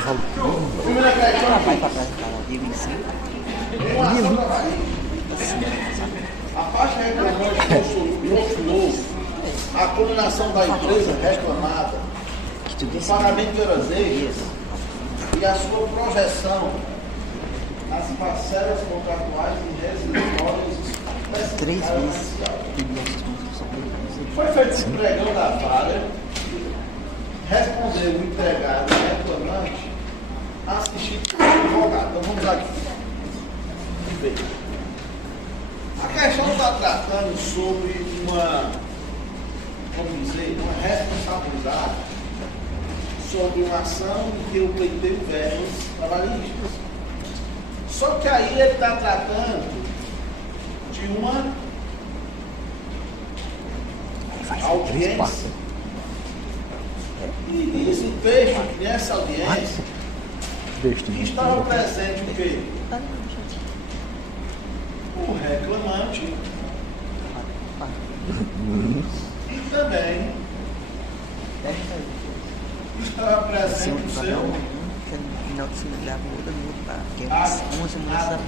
Primeira questão Vai aqui. para trás para o dia 25. Uma ação trabalhista. A parte reclamante postulou a condenação da empresa reclamada, o pagamento de horas extras e a sua projeção nas parcelas contratuais e rescisórias 3 vezes. Foi feito o pregão da vara, respondeu o empregado reclamante, assistido pelo advogado. Então vamos aqui. Veja. A questão está tratando sobre vamos dizer, uma responsabilidade sobre uma ação em que eu pleiteio verbas trabalhistas. Só que aí ele está tratando de uma audiência. E diz o texto que nessa audiência estava presente o quê? O reclamante e também estava presente o seu Final de semana da muda, porque é 11 meses da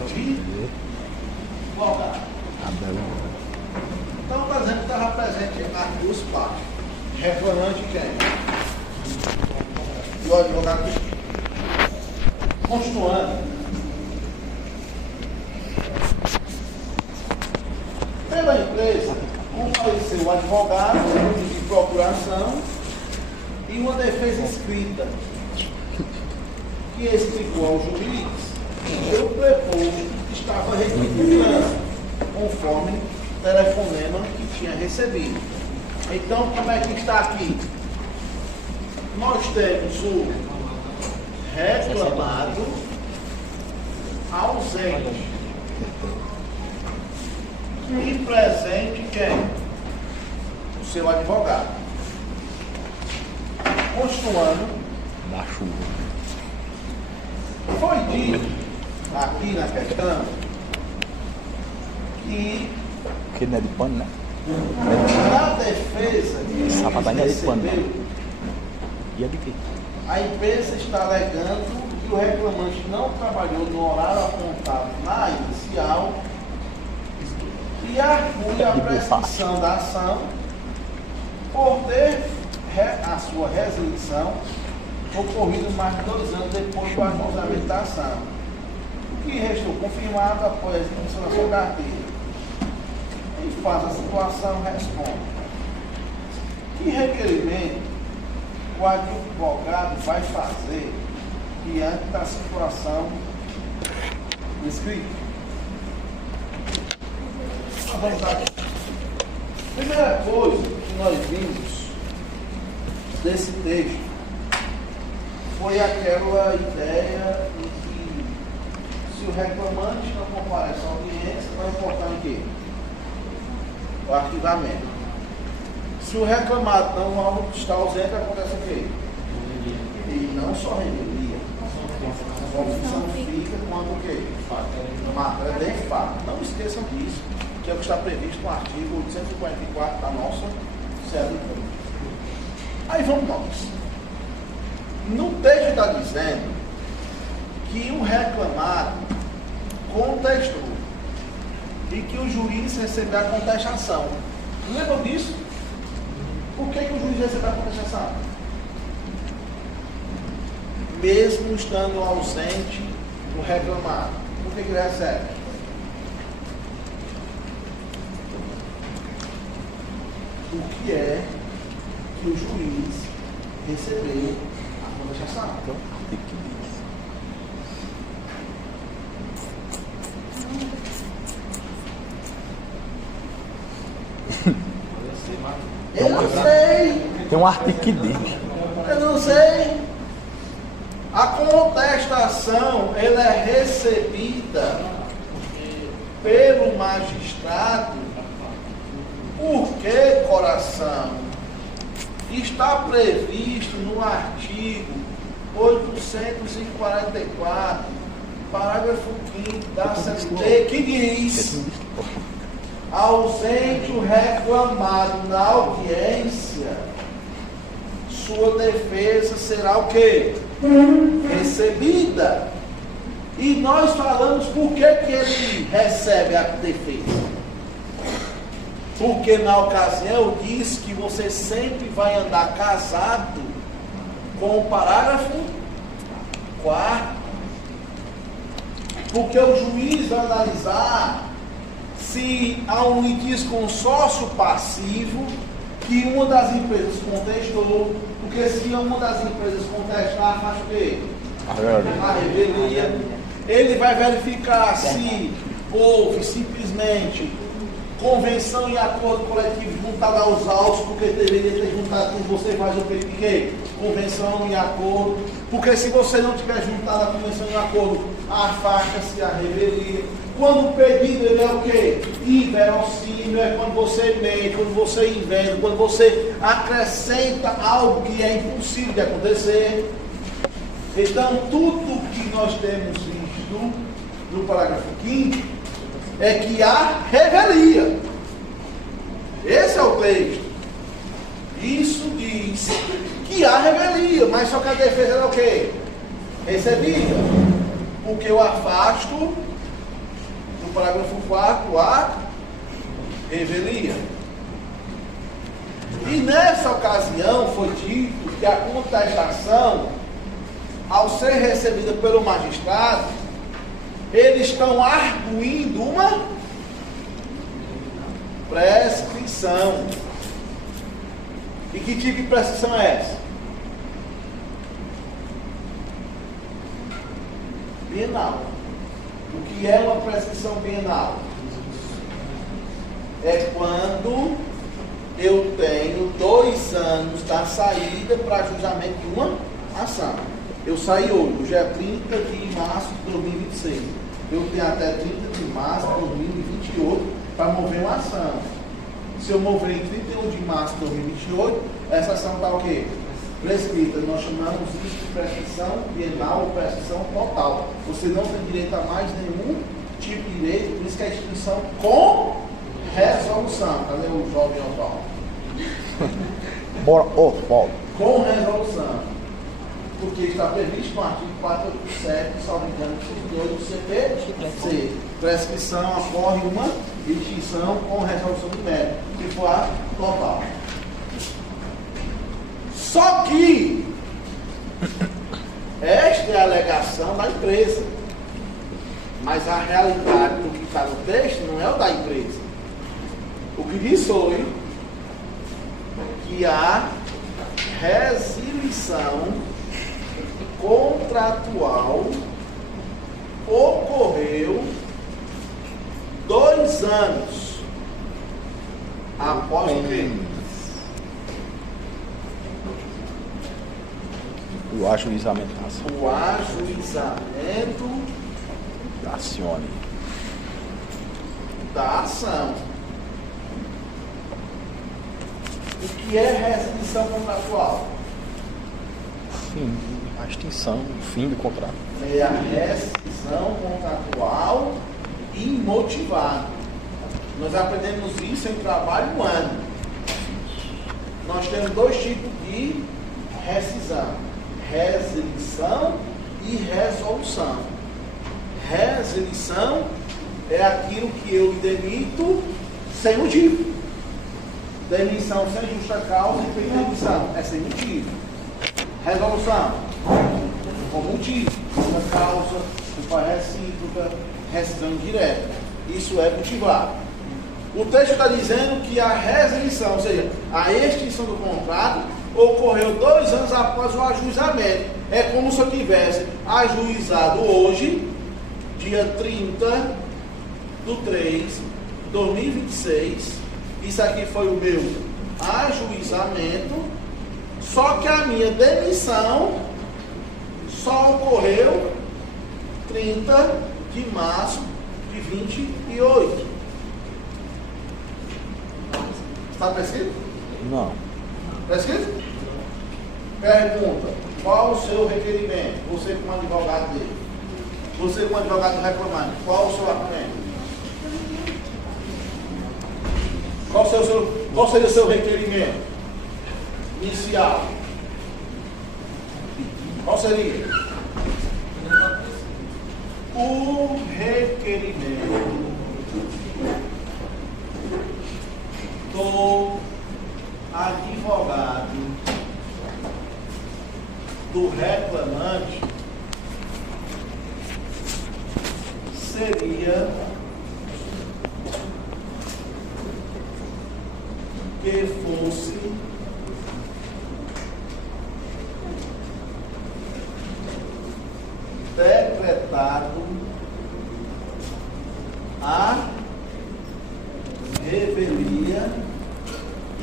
prova. advogado. Então, por exemplo, estava presente as duas partes. Reclamante quem? E o advogado. Continuando. Pela empresa, compareceu o advogado de procuração e uma defesa escrita, que explicou ao juiz que o preposto estava requisitando, conforme o telefonema que tinha recebido. Então, como é que está aqui? Nós temos o reclamado ausente e presente quem? O seu advogado. Continuando, Da chuva. foi dito aqui na questão que Porque não é de pano, né? na defesa que Sapatão não é de pano, recebeu, não. E é de quê? a empresa está alegando que o reclamante não trabalhou no horário apontado na inicial e argue a prescrição da ação por ter a sua resolução ocorrido mais de 2 anos depois do arquivamento da ação, o que restou confirmado após a execução da sua carteira. Em face da situação, responde: que requerimento o advogado vai fazer diante da situação escrita? Vamos lá. Primeira coisa que nós vimos desse texto foi aquela ideia de que se o reclamante não comparece à audiência, vai importar em quê? O arquivamento. Se o reclamado não está ausente, acontece o quê? E não só revelia. A opção fica quando o quê? Matéria de fato. Não esqueçam disso, que é o que está previsto no artigo 844 da nossa CLT. Aí vamos nós. No texto está dizendo que o reclamado contestou e que o juiz recebeu a contestação. Lembram disso? Por que o juiz recebeu a contestação? Mesmo estando ausente do reclamado. Por que ele recebe? O que é que o juiz recebeu a contestação? Eu não sei. Tem um artigo que diz. Eu não sei. A contestação, ela é recebida pelo magistrado. Por que, coração? Está previsto no artigo 844, parágrafo 5º da CLT, que diz: ausente o reclamado na audiência, sua defesa será o quê? recebida. E nós falamos por que ele recebe a defesa. Porque na ocasião eu disse que você sempre vai andar casado com o parágrafo 4º. Porque o juiz vai analisar se há um litígio consórcio passivo que uma das empresas contestou. Porque se uma das empresas contestar, faz o quê? A revelia. Ele vai verificar se houve simplesmente convenção e acordo coletivo juntado aos autos, porque deveria ter juntado com você, faz o quê? Convenção e acordo. Porque se você não tiver juntado a convenção e acordo, afasta-se a revelia. Quando o pedido ele é o quê? Inverossímil, é quando você mente, quando você inventa, quando você acrescenta algo que é impossível de acontecer. Então, tudo que nós temos visto no parágrafo 5º é que há revelia. Esse é o texto. Isso diz que há revelia, mas só que a defesa é o quê? Recebida. Porque eu afasto, no parágrafo 4º, a revelia. E nessa ocasião foi dito que a contestação, ao ser recebida pelo magistrado, eles estão arguindo uma prescrição. E que tipo de prescrição é essa? Bienal. O que é uma prescrição bienal? É quando eu tenho 2 anos da saída para julgamento de uma ação. Eu saí hoje, hoje é 30 de março de 2026. Eu tenho até 30 de março de 2028 para mover uma ação. Se eu mover em 31 de março de 2028, essa ação está o quê? Prescrita. Nós chamamos isso de prescrição bienal ou prescrição total. Você não tem direito a mais nenhum tipo de direito, por isso que a instituição com resolução. Cadê o jovem Oswaldo? Bora, Paulo. Com resolução. Porque está previsto no artigo 487, salvo engano, do CPC. Prescrição ocorre uma extinção com resolução de mérito, que for a total. Só que esta é a alegação da empresa. Mas a realidade do que está no texto não é o da empresa. O que diz foi que a resilição contratual ocorreu 2 anos após o quê? O ajuizamento da ação. O ajuizamento Acione. da ação. O que é resilição contratual? Fim, a extinção, o fim do contrato. É a rescisão contratual imotivada. Nós aprendemos isso em trabalho humano. Nós temos 2 tipos de rescisão: resilição e resolução. Resilição é aquilo que eu demito sem motivo. Demissão sem justa causa e demissão é sem motivo. Resolução com motivo, justa causa, culpa recíproca, rescisão indireta. Isso é motivado. O texto está dizendo que a resilição, ou seja, a extinção do contrato, ocorreu 2 anos após o ajuizamento. É como se eu tivesse ajuizado hoje, dia 30 de 3 de 2026. Isso aqui foi o meu ajuizamento, só que a minha demissão só ocorreu 30 de março de 28. Está prescrito? Não. Prescrito? Pergunta: qual o seu requerimento? Você como advogado dele. Você como advogado reclamante, qual o seu argumento? Qual seria o seu requerimento inicial? Qual seria? O requerimento do advogado do reclamante seria que fosse decretado a revelia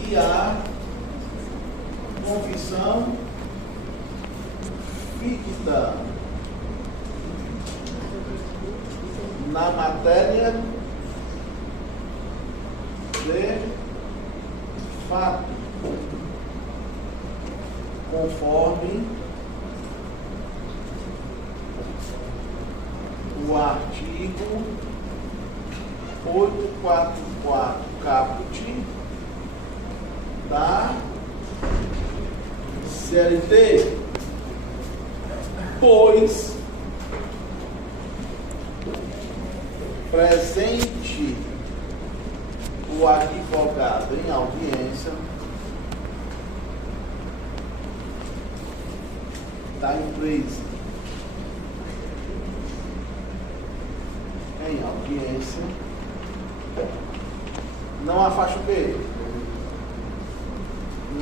e a confissão ficta na matéria de fato, conforme o artigo 844 caput da CLT, pois presente o advogado em audiência da empresa em audiência não afasta o quê?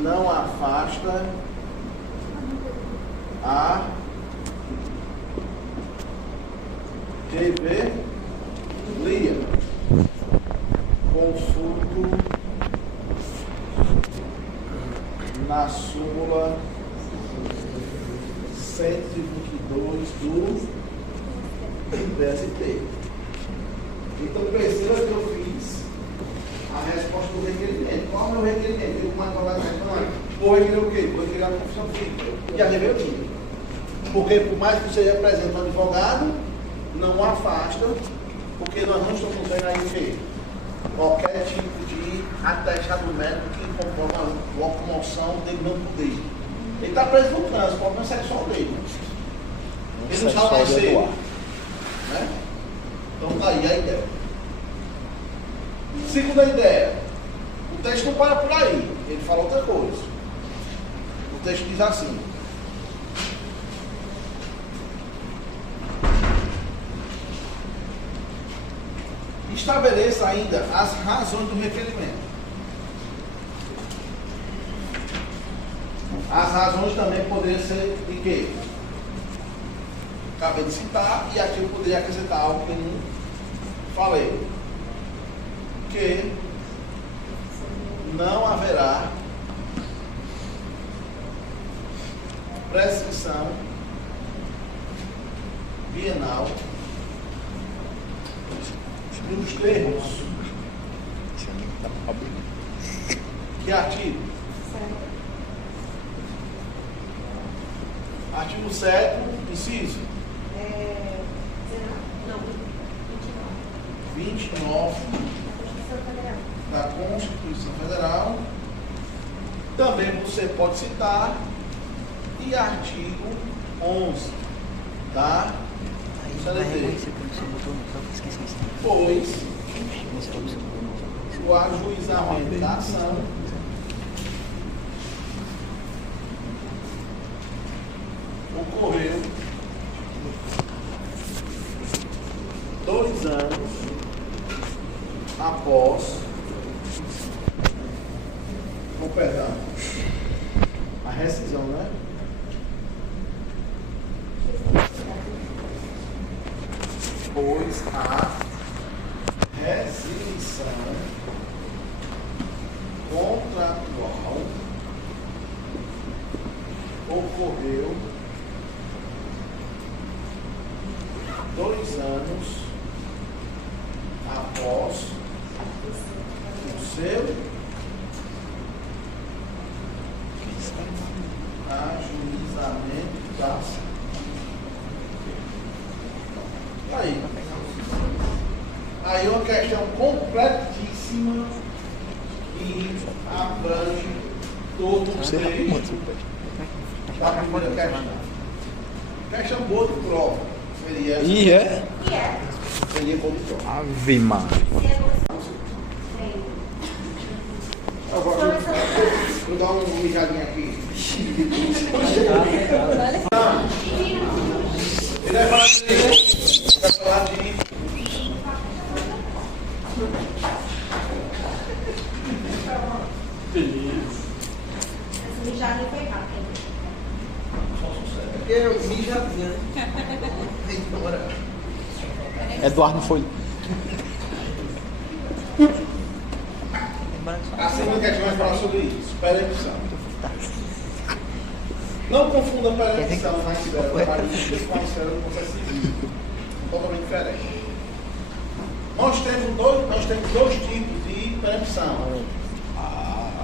Não afasta a revelia, consulto na súmula 122 do PST. Então, precisa que eu fiz a resposta do requerimento. Qual é o meu requerimento? Eu, como advogado reclamante, vou requerer o quê? Vou requerer a confissão ficta e a revelia. Porque, por mais que você represente um advogado, não afasta, porque nós não estamos vendo aí o quê? Qualquer tipo de atestado médico que comprova a locomoção dele não poder. Ele está preso no trânsito, o problema sexual dele. Ele não sabe mais ser. Né? Então tá aí a ideia. Segunda ideia. O texto não para por aí. Ele fala outra coisa. O texto diz assim. Estabeleça ainda as razões do requerimento. As razões também poderiam ser de quê? Acabei de citar, e aqui eu poderia acrescentar algo que eu não falei. Que não haverá prescrição bienal nos termos. Que artigo? Artigo 7, inciso 29 da Constituição Federal. Também você pode citar. E artigo 11 da CLT. Pois o ajuizamento da ação ocorreu 2 anos após a rescisão, né? Pois a rescisão contratual ocorreu 2 anos após o seu ajuizamento da ação. Aí uma questão completíssima e abrange todo o texto da primeira questão. Questão boa de prova. Seria essa. E é? Seria boa de prova. Ave Maria. Agora, vou dar um mijadinho aqui. Ele vai falar de Esse mijado foi rápido. porque eu mijadinho, né? Eduardo não foi. A segunda questão vai falar sobre isso. Perempção. Não confunda perempção na esfera trabalhista com a esfera do processo civil. Totalmente diferente. Nós temos dois tipos de perempção.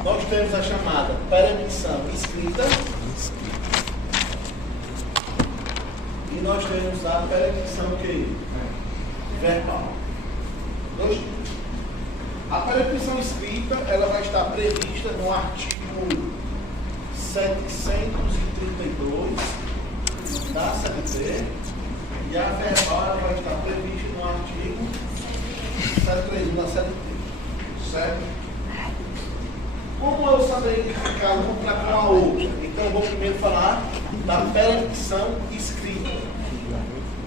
Nós temos a chamada perempção escrita e nós temos a perempção verbal. Dois tipos. A perempção escrita ela vai estar prevista no artigo 732 da CLT e a verbal ela vai estar prevista no artigo 731 da CLT. Certo? Como eu saber identificar uma com a outra? Então eu vou primeiro falar da perempção escrita.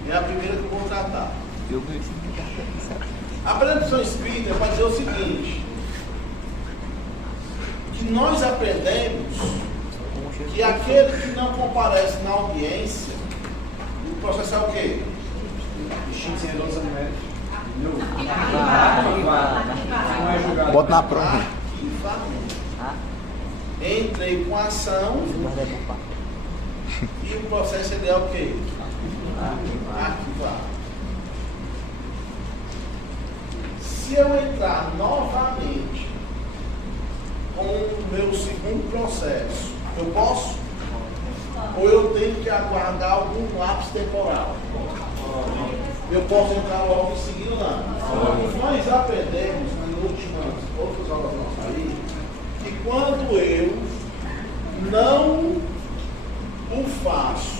É a primeira que eu vou tratar. A perempção escrita vai dizer o seguinte, que nós aprendemos que aquele que não comparece na audiência, o processo é o quê? Bota na prova. Entrei com a ação e o processo ele é o quê? Arquivar. Se eu entrar novamente com o meu segundo processo, eu posso? Ou eu tenho que aguardar algum lapso temporal? Eu posso entrar logo em seguida lá. Nós aprendemos nas últimas outras aulas nossas aí, que quando eu não o faço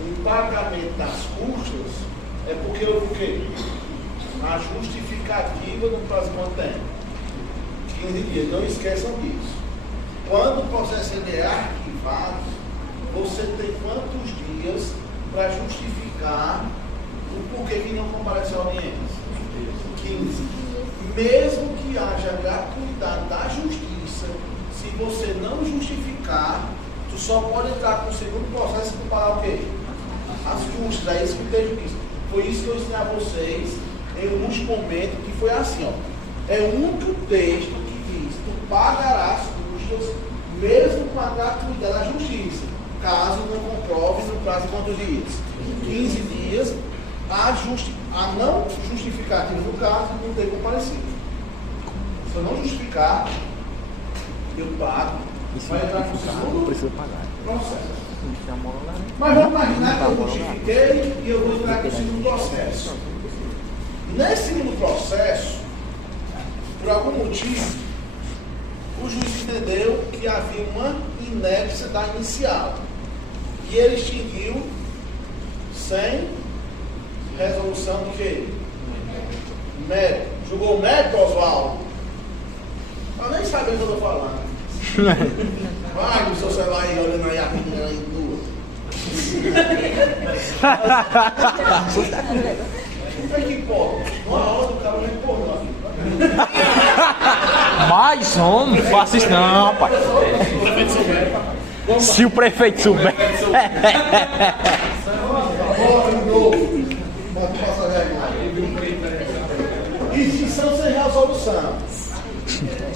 o pagamento das custas, é porque eu o quê? A justificativa no prazo de quanto tempo? 15 dias. Não esqueçam disso. Quando o processo ele é arquivado, você tem quantos dias para justificar o porquê que não compareceu à audiência? 15. Mesmo que haja gratuidade da justiça, se você não justificar, tu só pode entrar com o segundo processo e pagar o quê? As custas. É isso que o texto diz. Foi isso que eu ensinei a vocês em um último momento, que foi assim, ó. É o único texto que diz, tu pagarás custas mesmo com a gratuidade da justiça, caso não comprove no prazo de quantos dias? 15 dias, a não justificativa no caso não ter comparecido. Se eu não justificar, eu pago, vai entrar no segundo processo. Mas vamos imaginar que eu justifiquei e eu vou entrar com o segundo processo. Nesse segundo processo, por algum motivo, o juiz entendeu que havia uma inépcia da inicial. E ele extinguiu sem resolução de quê? Mérito. Julgou mérito, Oswaldo? Eu nem sabia o que eu estou falando. Vai no seu celular aí, olhando aí a menina aí nua. Não tem que pôr. Numa hora do cara nem pornô aqui. Mas, homem, não faça isso não, rapaz. Se o prefeito souber. Bota de novo. Bota o passageiro. Extinção sem resolução.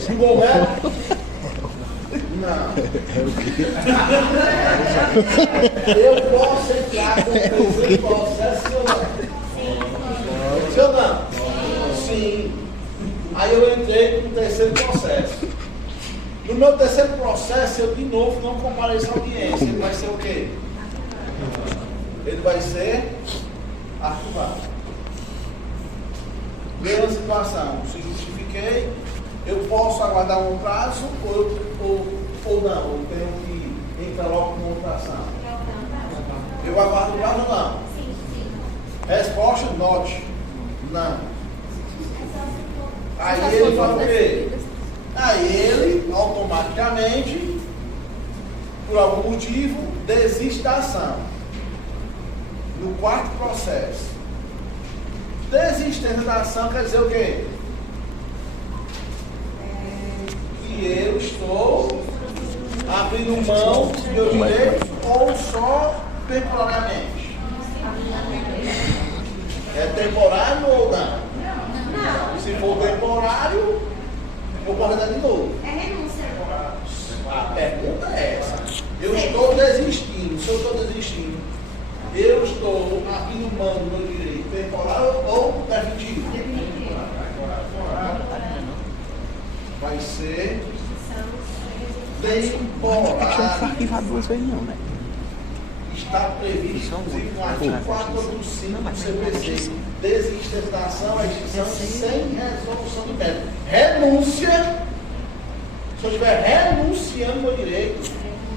Julgou mérito? Não. Eu posso entrar com o terceiro processo ou não? Sim ou não? Sim. Aí eu entrei com o terceiro processo. No meu terceiro processo, eu de novo não compareço à audiência. Ele vai ser o quê? Ele vai ser arquivado. Pela situação, se justifiquei, eu posso aguardar um prazo ou não? Eu tenho que Envelope de computação. Eu aguardo o prazo, não. Sim, sim. Resposta, note. Não. Aí ele fala o quê? Aí ele, automaticamente, por algum motivo, desiste da ação. No quarto processo. Desistência da ação quer dizer o quê? Que eu estou abrindo mão dos meus direitos ou só temporariamente? É temporário ou não? Não. Se for temporário, eu posso dar de novo. É renúncia. A pergunta é essa. Eu estou desistindo. Se eu estou desistindo, eu estou abrindo mão do meu direito temporário ou definitivo? Vai ser temporário. Arquivar 2 vezes não, né? Está previsto, inclusive, no artigo 485 do CPC. Desistência da ação é extinção sem resolução de mérito. Renúncia. Se eu estiver renunciando meu direito,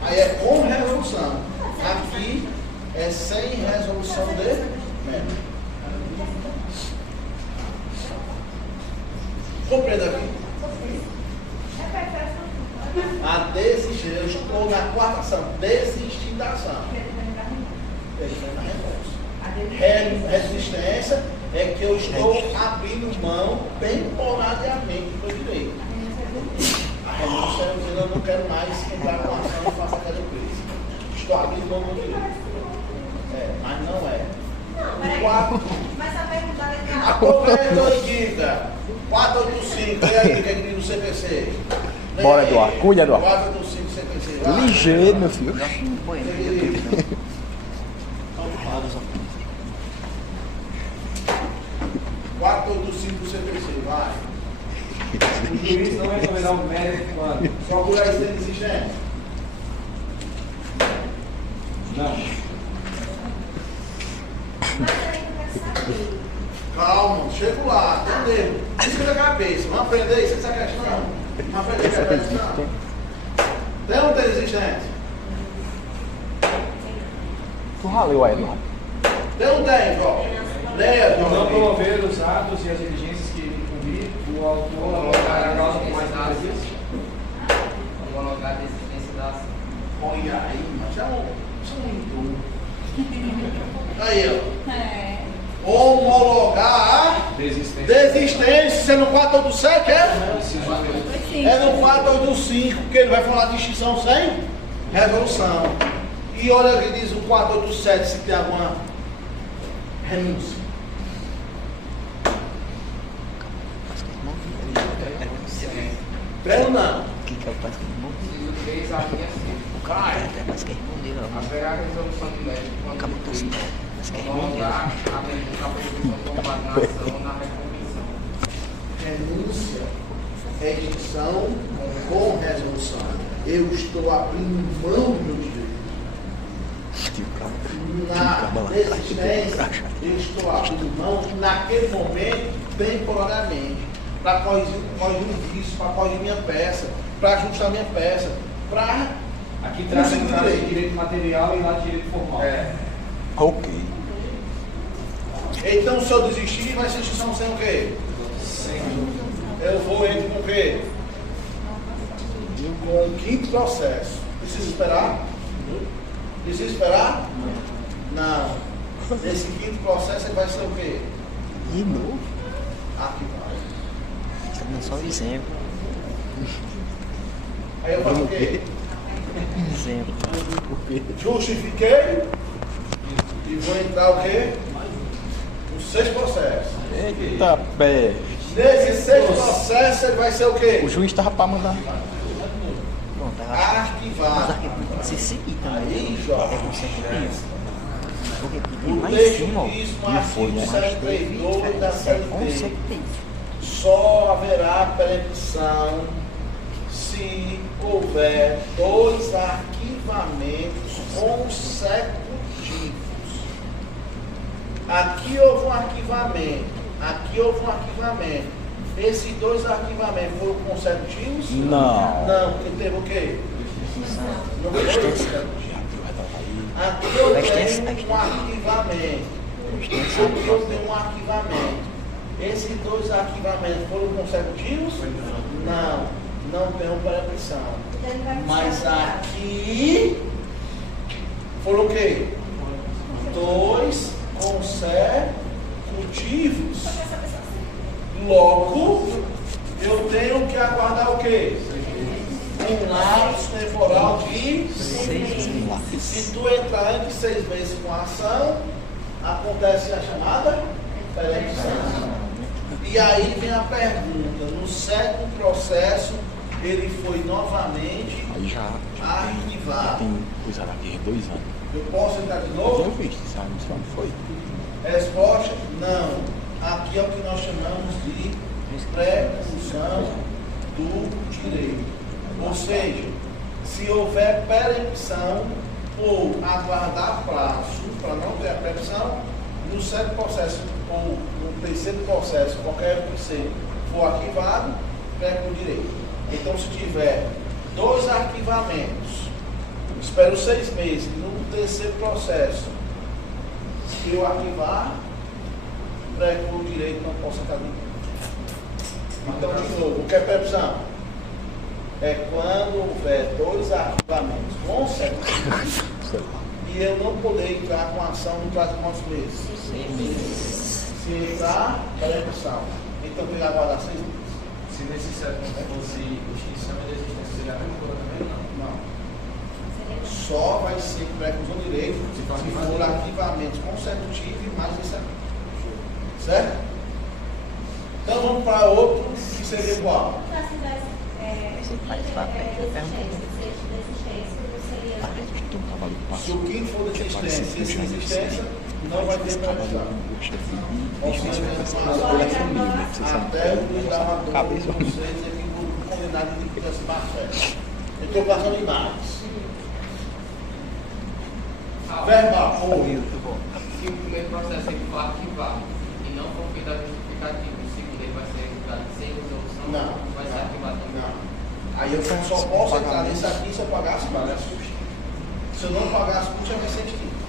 aí é com resolução. Aqui é sem resolução de mérito. Compreenda aqui. A desistência, eu estou na quarta ação, desistindo da ação. Resistência é que eu estou abrindo mão temporariamente do meu direito. A renúncia é dizendo eu não quero mais entrar com a ação e faça aquela coisa. Estou abrindo mão do meu direito. Mas não é. Não, Quatro. mas a pergunta é A corretora dita 485, e aí, o que é que diz no CPC? Bora, Eduardo. Cuida, Eduardo. 485 CPC. Vai. Ligeiro, meu filho. Bueno, O que é que eu diz? tô aqui, não. Olha os óculos. 485 CPC, vai. O juiz não vai examinar o mérito quando? Procura isso dentro existente. Não. mas aí eu quero saber. Calma, chego lá, entendeu? Isso da cabeça, vamos aprender isso, essa questão. Vamos aprender essa questão. Tem ou não tem existente? Tu raleu aí, Eduardo. Tem ou não tem, João? Leia, Não João. promover os atos e as diligências que incumbir o autor a colocar a causa com mais prejuízo. Colocar a desistência da ação. Olha aí, mas já não aí, ó. É. Homologar a desistência. Você no 487 é? É no 485, porque ele vai falar de extinção sem resolução. E olha o que diz o 487, se tem alguma renúncia. Tem ou não? O que é o pai que irmão? Inciso 3, a linha C. O cara até mais que responder, ó. Haverá resolução de mérito quando Acabou com isso, incluir mas que responder. homologar a pergunta com base na ação na recompensação. Renúncia é extinção com resolução. Eu estou abrindo mão do meu direito. Na desistência, eu estou abrindo mão naquele momento, temporariamente, para corrigir um vício, para corrigir minha peça, para ajustar minha peça, para Aqui traz de direito material e lá de direito formal. Ok. Então, se eu desistir, vai ser extinção sem o quê? Eu vou entrar com o quê? Com o quinto processo. Precisa esperar? Precisa esperar? Não. Nesse quinto processo ele vai ser o quê? De novo? Arquivado. Isso não é só um exemplo. Aí eu faço o quê? Exemplo. Justifiquei e vou entrar o quê? No sexto processo. Eita pé. Nesse sexto processo ele vai ser o quê? O juiz tava pra mandar. Pronto, eu acho que os Arquivado. arquivos tem que ser seguido também. Aí, Jorge. É consecutivo. Porque tem O lá em texto cima, ó. diz no Não foi, né? artigo 72 da É CLT. consecutivo. Só haverá permissão se houver dois arquivamentos consecutivos. Aqui houve um arquivamento, aqui houve um arquivamento. Esses dois arquivamentos foram consecutivos? Não. Não, porque teve o quê? Extensão. Aqui eu A extensão. tenho um arquivamento. Aqui eu tenho um arquivamento. Esses dois arquivamentos foram consecutivos? Não, não tem pré-pressão. Mas aqui foram o quê? Dois consecutivos. Logo, eu tenho que aguardar o quê? Um lapso temporal de 6 meses. Se tu entrar antes de 6 meses com a ação, acontece a chamada perempção. E aí vem a pergunta: no sétimo processo, ele foi novamente Aí já arquivado. tem coisa lá que é 2 anos. Eu posso entrar de Eu novo? vi, sabe? Não foi. Resposta: não. Aqui é o que nós chamamos de preclusão do direito. Ou seja, se houver perempção ou aguardar prazo para não ter a perempção, no sétimo processo ou no terceiro processo, qualquer que seja, for arquivado, pega o direito. Então, se tiver 2 arquivamentos, espero 6 meses, no terceiro processo, se eu arquivar, prego o direito, não posso entrar no. Então, de novo, o que é percepção? É quando houver 2 arquivamentos consecutivos e eu não poder entrar com ação no prazo de quantos meses? Se entrar, percepção. Então, tem que aguardar 6 meses. Se nesse sétimo fosse extinção e desistência, seria a mesma coisa também ou não? Não. Só vai ser preclusão de direito se for arquivamentos consecutivos e mais esse aqui. Certo? Então vamos para outro que seria igual. Se o quinto for de existência e esse de existência, não vai ter percepção. Até o desgarrador de vocês é que condenado de criança má fé. Eu estou passando imagens. Verbal. Se o primeiro processo ele for arquivado e não for feita a justificativa, o segundo ele vai ser executado sem resolução, Não. vai ser arquivado também. Não. Aí eu só posso entrar nesse aqui se eu pagasse custo. Se eu não pagasse custo, eu vai ser extinto.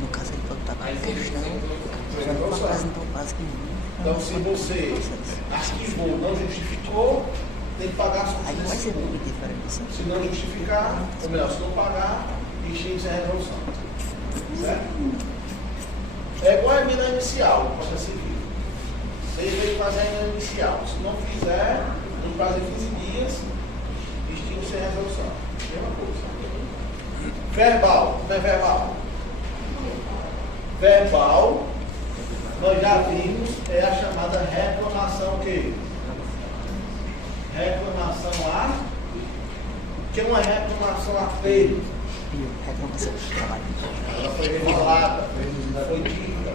No caso, ele pode estar com a questão. Então, Apresentou quase que então, se você arquivou, não justificou, tem que pagar as aí vai ser muito diferente. Se não justificar, ou melhor, se não pagar, extingue sem resolução. Certo? É igual a emenda inicial, no processo civil. Vocês têm que fazer a emenda inicial. Se não fizer, no prazo de 15 dias, extingue sem resolução. Mesma coisa. Verbal. Não é verbal? Verbal, nós já vimos, é a chamada reclamação o quê? Reclamação a? O que é uma reclamação a termo? Reclamação do trabalho. Ela foi revelada, foi dita,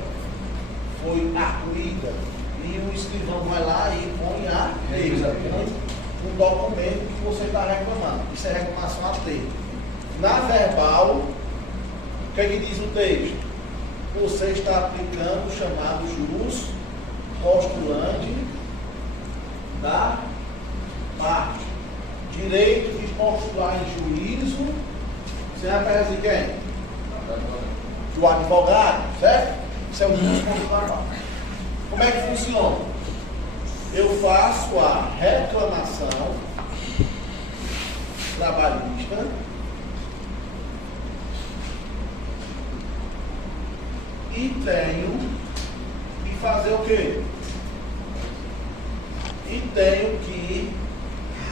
foi arguída. E o escrivão vai lá e põe a termo. Um documento que você está reclamando. Isso é reclamação a termo. Na verbal, o que é que diz o texto? Você está aplicando o chamado jus postulante da parte. Direito de postular em juízo, você vai pegar de quem? Do advogado, certo? Isso é o jus postulante. Como é que funciona? Eu faço a reclamação trabalhista e tenho que fazer o quê? E tenho que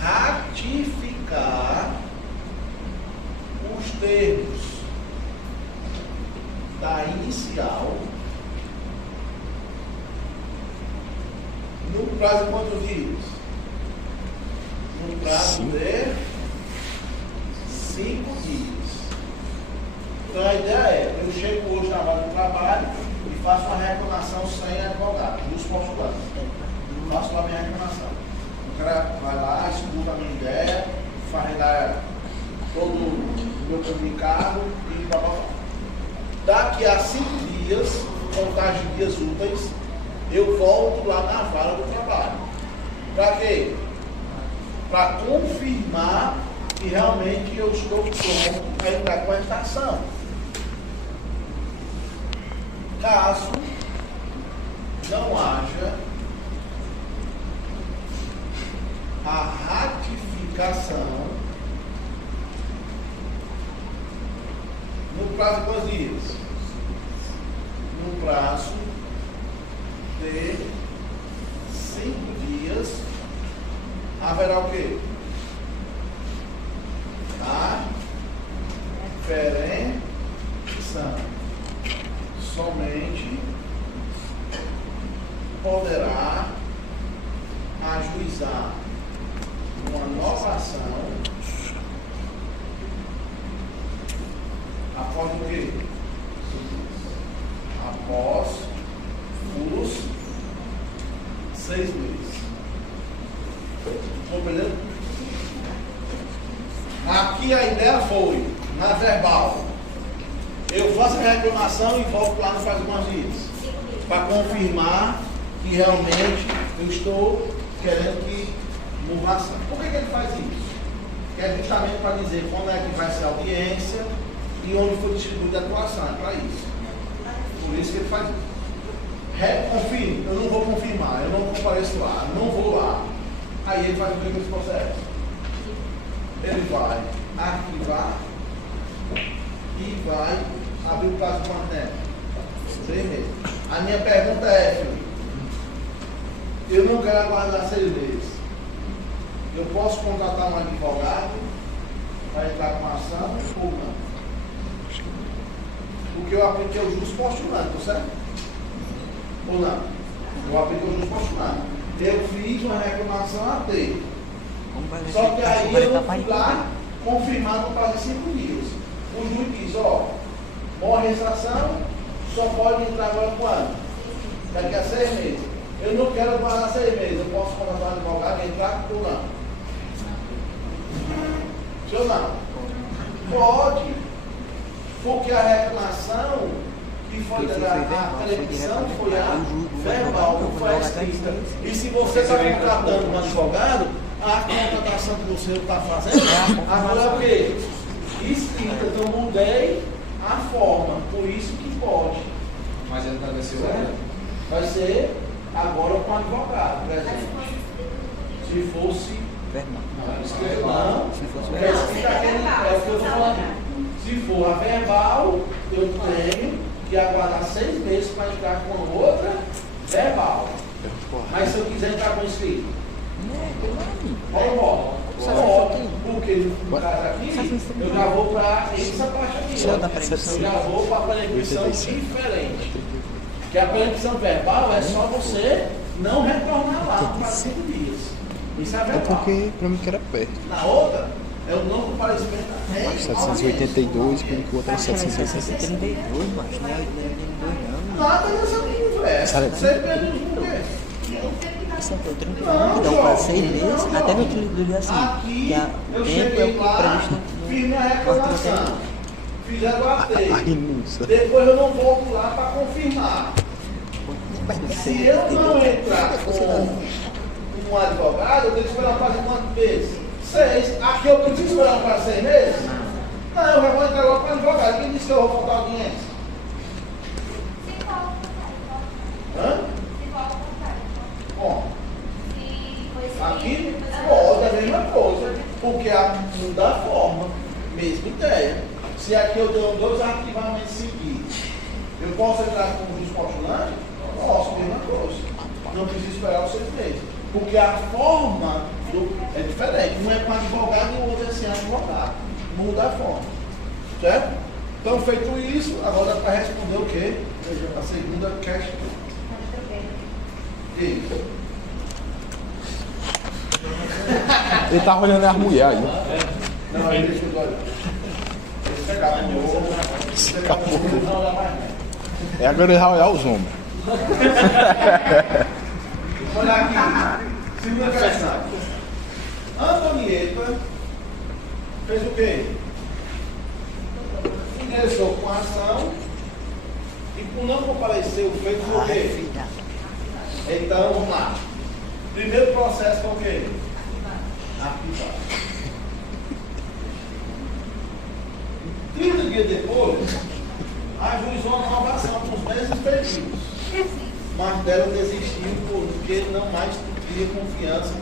ratificar os termos da inicial no prazo de quantos dias? No prazo de 5 dias. Então a ideia é, eu chego hoje na vaga do trabalho e faço uma reclamação sem advogado, dos postulantes. Faço lá a minha reclamação. O cara vai lá, escuta a minha ideia, faz lá todo o meu comunicado e blá blá blá. Daqui a 5 dias, contagem de dias úteis, eu volto lá na vara do trabalho. Para quê? Para confirmar que realmente eu estou pronto para entrar com a estação. Caso não haja a ratificação no prazo de quantos dias? No prazo de 5 dias, haverá o quê? A diferença somente poderá ajuizar uma nova ação após o quê? Após os 6 meses. Compreendeu? Aqui a ideia foi, na verbal, eu faço a reclamação e volto lá no faz alguns dias, para confirmar que realmente eu estou querendo que mude a ação. Por que ele faz isso? Que é justamente para dizer quando é que vai ser a audiência e onde foi distribuída a atuação, é para isso. Por isso que ele faz isso. Confirme, eu não vou confirmar, eu não compareço lá, não vou lá. Aí ele faz o que esse processo? Ele vai arquivar e vai abrir o prazo de quanto tempo? 6 meses. A minha pergunta é, filho, eu não quero aguardar 6 meses. Eu posso contratar um advogado para entrar com a ação ou não? Porque eu apliquei o justo postulante, certo? Ou não? Eu apliquei o justo postulante. Eu fiz uma reclamação a ter. Só que aí eu não fui lá confirmar no prazo de 5 dias. O juiz diz, ó, morre a estação, só pode entrar agora quando? Daqui a 6 meses. Eu não quero guardar 6 meses, eu posso contratar um advogado e entrar ou não? Sim ou não? Pode. Porque a reclamação que foi a televisão foi a verbal, não foi a escrita. E se você está contratando um advogado, a contratação que você está fazendo, agora é o quê? Escrita. Então mudei a forma, por isso que pode. Mas ele vai ser outra? Vai ser agora com advogado, por exemplo. Se fosse. Não, Se fosse porque a escrita é o que eu estou falando. Se for a verbal, eu tenho que aguardar 6 meses para entrar com outra verbal. Mas se eu quiser entrar com escrito, pode. Porque no caso aqui, eu já vou para essa parte aqui. Eu já vou para a proibição diferente. Que a proibição verbal é só você não retornar lá para 5 dias. Isso é É verbal. porque pra mim que era perto. Na outra, é o não comparecimento da regra. 782, por enquanto é 762. 32, mas não é 82 não. Nada nessa livro, é. Sabe? Você perdeu por quê? Isso aqui é o 31, que dá para 6 meses, até no 32 assim. Aqui, Que a eu tempo é o cheguei que lá, previsto fiz minha reclamação, fizeram o A ateio. renúncia. Depois eu não volto lá para confirmar. Se eu não entrar com um advogado, eu tenho que esperar para quantos meses? 6. Aqui eu preciso esperar para 6 meses? Não, eu já vou entrar logo para o advogado. Quem disse que eu vou faltar audiência? Hã? Bom, aqui pode a mesma coisa, porque muda a forma, mesma ideia. Se aqui eu tenho 2 arquivamentos seguidos, eu posso entrar com o juiz postulante? Posso, mesma coisa. Não preciso esperar os 6 meses. Porque a forma é diferente. Um é com advogado e o outro é sem advogado. Muda a forma. Certo? Então, feito isso, agora para responder o quê? A segunda questão. Isso. Ele tava olhando as mulheres aí. Não, aí deixa eu olhar. Esse acabou. Não olhar mais. É agora ele vai olhar os homens. Olha aqui. Segunda questão. Antonieta fez o quê? Ingressou com a ação e por não comparecer o feito foi o quê? Então, vamos lá. Primeiro processo foi o quê? Arquivar. dias depois, ajuizou uma nova ação com os mesmos pedidos. Martelo desistiu porque não mais tinha confiança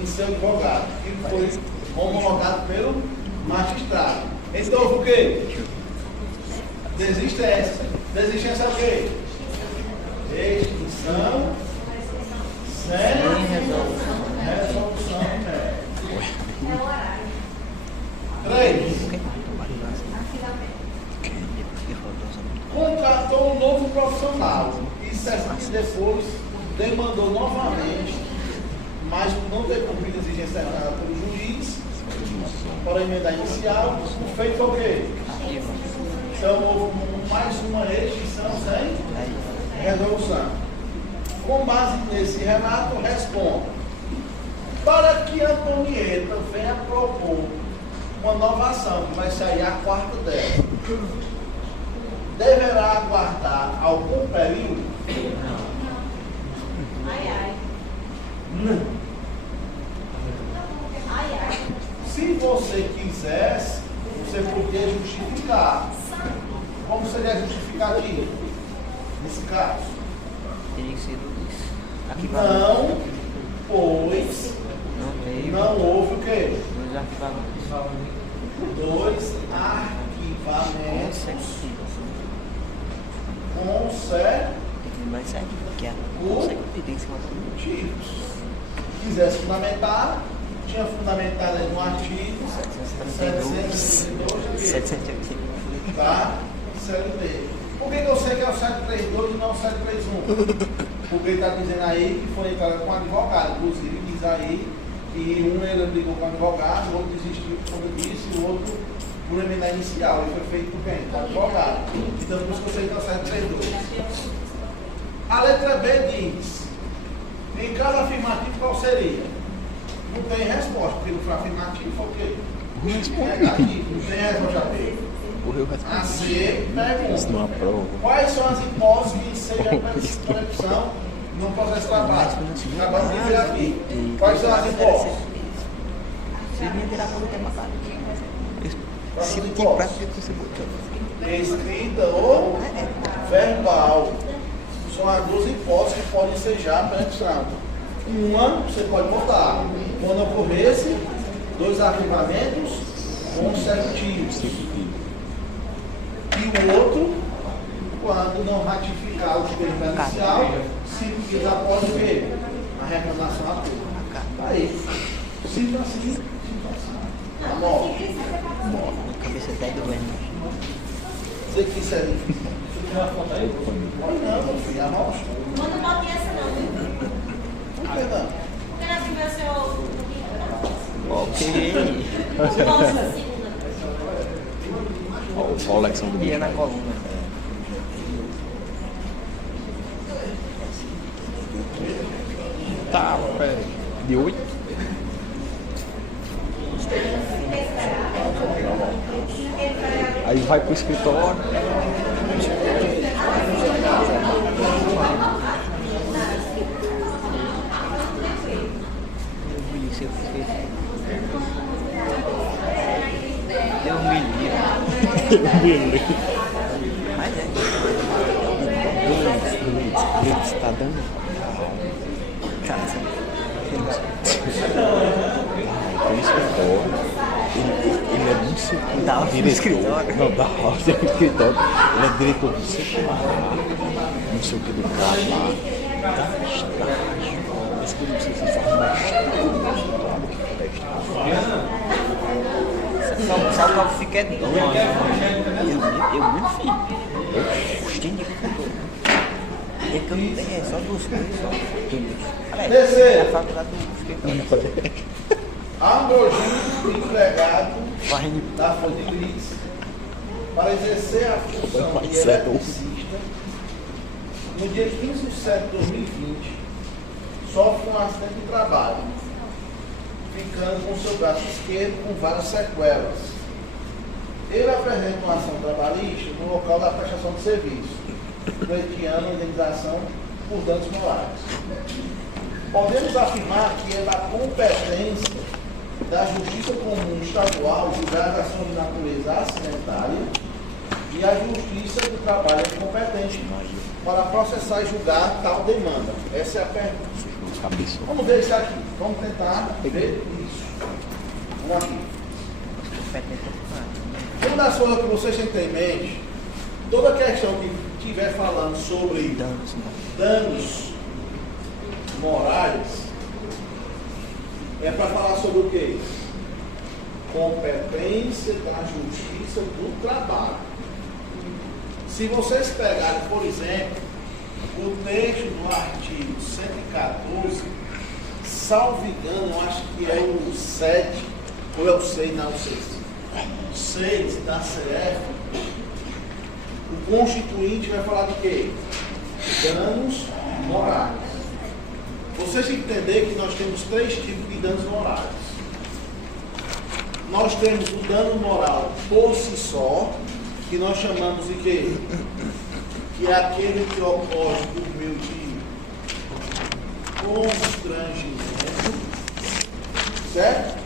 em seu advogado, que foi homologado pelo magistrado. Então, houve o quê? Desistência. Desistência é o quê? Extinção sem resolução. É o horário. 3. Contratou um novo profissional e 7 dias depois demandou novamente, mas por não ter cumprido a exigência dada pelo juiz para a emenda inicial, o feito foi o quê? Então houve mais uma extinção sem resolução. Com base nesse relato, respondo: para que Antonieta venha propor uma nova ação, que vai sair a quarta dela, deverá aguardar algum período? Ai, ai. Não. Ai, ai. Se você quisesse, você podia justificar. Como seria justificativo nesse caso? Teria que ser dois. Aqui Não, pois não teve. não houve o quê? Dois arquivamentos. 2 arquivamentos Mas é que é consecutivos. consecutivos. Se quisesse fundamentar, tinha fundamentado aí no artigo 732 782. tá? CLT. Por que eu sei que é o 732 e não o 731? Porque ele está dizendo aí que foi entrada com advogado. Inclusive diz aí que um ele brigou com o advogado, o outro desistiu por conta disso e o outro por emenda inicial. Ele foi feito por quem? Com o advogado. Então por isso que eu sei que é o 732. A letra B diz: em caso afirmativo, qual seria? Não tem resposta, porque não foi afirmativo, foi o quê? Negativo. Não tem resposta B. A C Isso não pergunta: aprova. quais são as hipóteses que ensejam a conexão no processo de trabalho? Acabamos de ver aqui. Quais são as hipóteses? Se vinha virar para o tema lá. Se Quais tem são as prática, hipóteses? você botou. Escrita ou verbal. São as duas hipóteses que podem ensejar a conexão. Uma, você pode botar quando ocorresse 2 arquivamentos consecutivos. E o outro, quando não ratificar o direito inicial, 5 dias após o quê? A reclamação à turma. Aí. Simples assim, simples assim. Tá bom? Cabeça até doendo. Você que isso aí. Pode não, meu filho, a mão. Não bote essa não, viu? Por que não? Porque na primeira seu... Ok. Vamos na segunda. Olha o Alexandre Ia na coluna. Tá, pera. De 8? Aí vai pro escritório. Polícia fez. Deu um milímetro. Mas é. Ele está dando. Casa. Tem escritório. Ele é muito Da hora do escritório. Não, da hora do escritório. Ele é diretor do setor. Não sei o que do carro lá. Dá estágio. Mas que eu não sei se forma estágio. Sabe qual fica doido? Eu muito filho. Gostei de futuro. É que eu não tenho, é só 2 coisas. Terceiro. É a faculdade do escritório. Ambrogino, empregado Varrendo. da Folha de Gris, para exercer a função Vai de ser eletricista, no dia 15 de setembro de 2020, sofre um acidente de trabalho, ficando com seu braço esquerdo com várias sequelas. Ele apresenta uma ação trabalhista no local da prestação de serviço, pleiteando a indenização por danos morais. Podemos afirmar que é da competência da Justiça Comum Estadual julgar as ações de natureza acidentária E a Justiça do Trabalho é competente para processar e julgar tal demanda. Essa é a pergunta. Cabeça. Vamos ver isso aqui. Vamos tentar ver isso. Vamos aqui. Uma das coisas que vocês têm que ter em mente, toda questão que estiver falando sobre danos morais, é para falar sobre o quê? Competência da Justiça do Trabalho. Se vocês pegarem, por exemplo, o texto do artigo 114, salvo engano, eu acho que é o 7, ou é o 6, não, o 6 da CF, o Constituinte vai falar de quê? Danos morais. Vocês têm que entender que nós temos 3 tipos de danos morais. Nós temos o dano moral por si só, que nós chamamos de quê? Que é aquele que ocorre por meio de constrangimento, certo?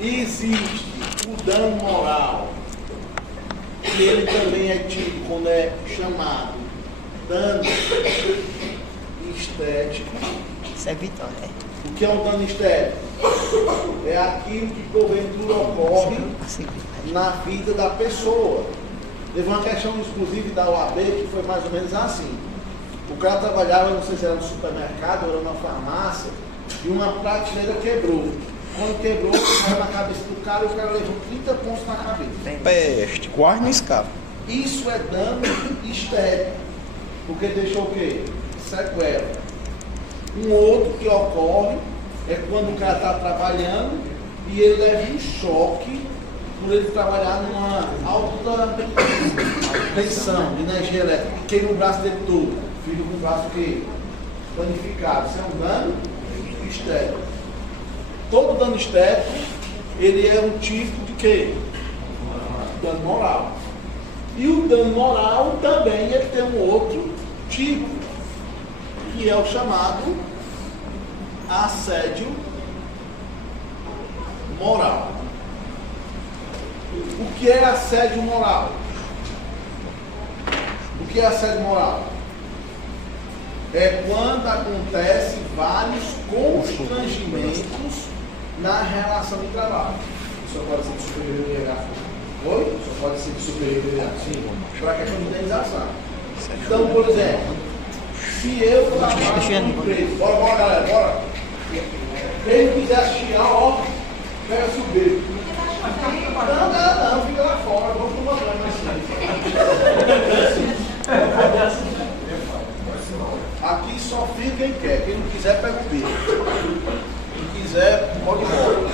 Existe o dano moral, que ele também é tido quando é chamado dano estético. Isso é vitória. O que é um dano estético? É aquilo que porventura ocorre na vida da pessoa. Teve uma questão exclusiva da OAB que foi mais ou menos assim. O cara trabalhava, não sei se era no supermercado ou era numa farmácia, e uma prateleira quebrou. Quando quebrou, caiu na cabeça do cara e o cara levou 30 pontos na cabeça. Peste, quase não escapa. Isso é dano estético, porque deixou o quê? Sequela. Um outro que ocorre é quando o cara está trabalhando e ele leva um choque por ele trabalhar numa alta tensão de energia elétrica, que queima o braço dele todo, fica com o braço que danificado. Isso é um dano estético. Todo dano estético, ele é um tipo de quê? Dano moral. E o dano moral também ele tem um outro tipo, que é o chamado assédio moral. O que é assédio moral? O que é assédio moral? É quando acontece vários constrangimentos na relação de trabalho. Só pode ser de superior hierárquico. Oi? Só pode ser de superior hierárquico. Sim, para a questão de indenização. Então, por exemplo, se eu trabalho numa empresa, bora galera, bora. Quem quiser assistir, ó, pega subir. Não, fica lá fora, vou tomar banho assim. Aqui só fica quem quer, quem não quiser pega o bico. Quem quiser, pode ir embora.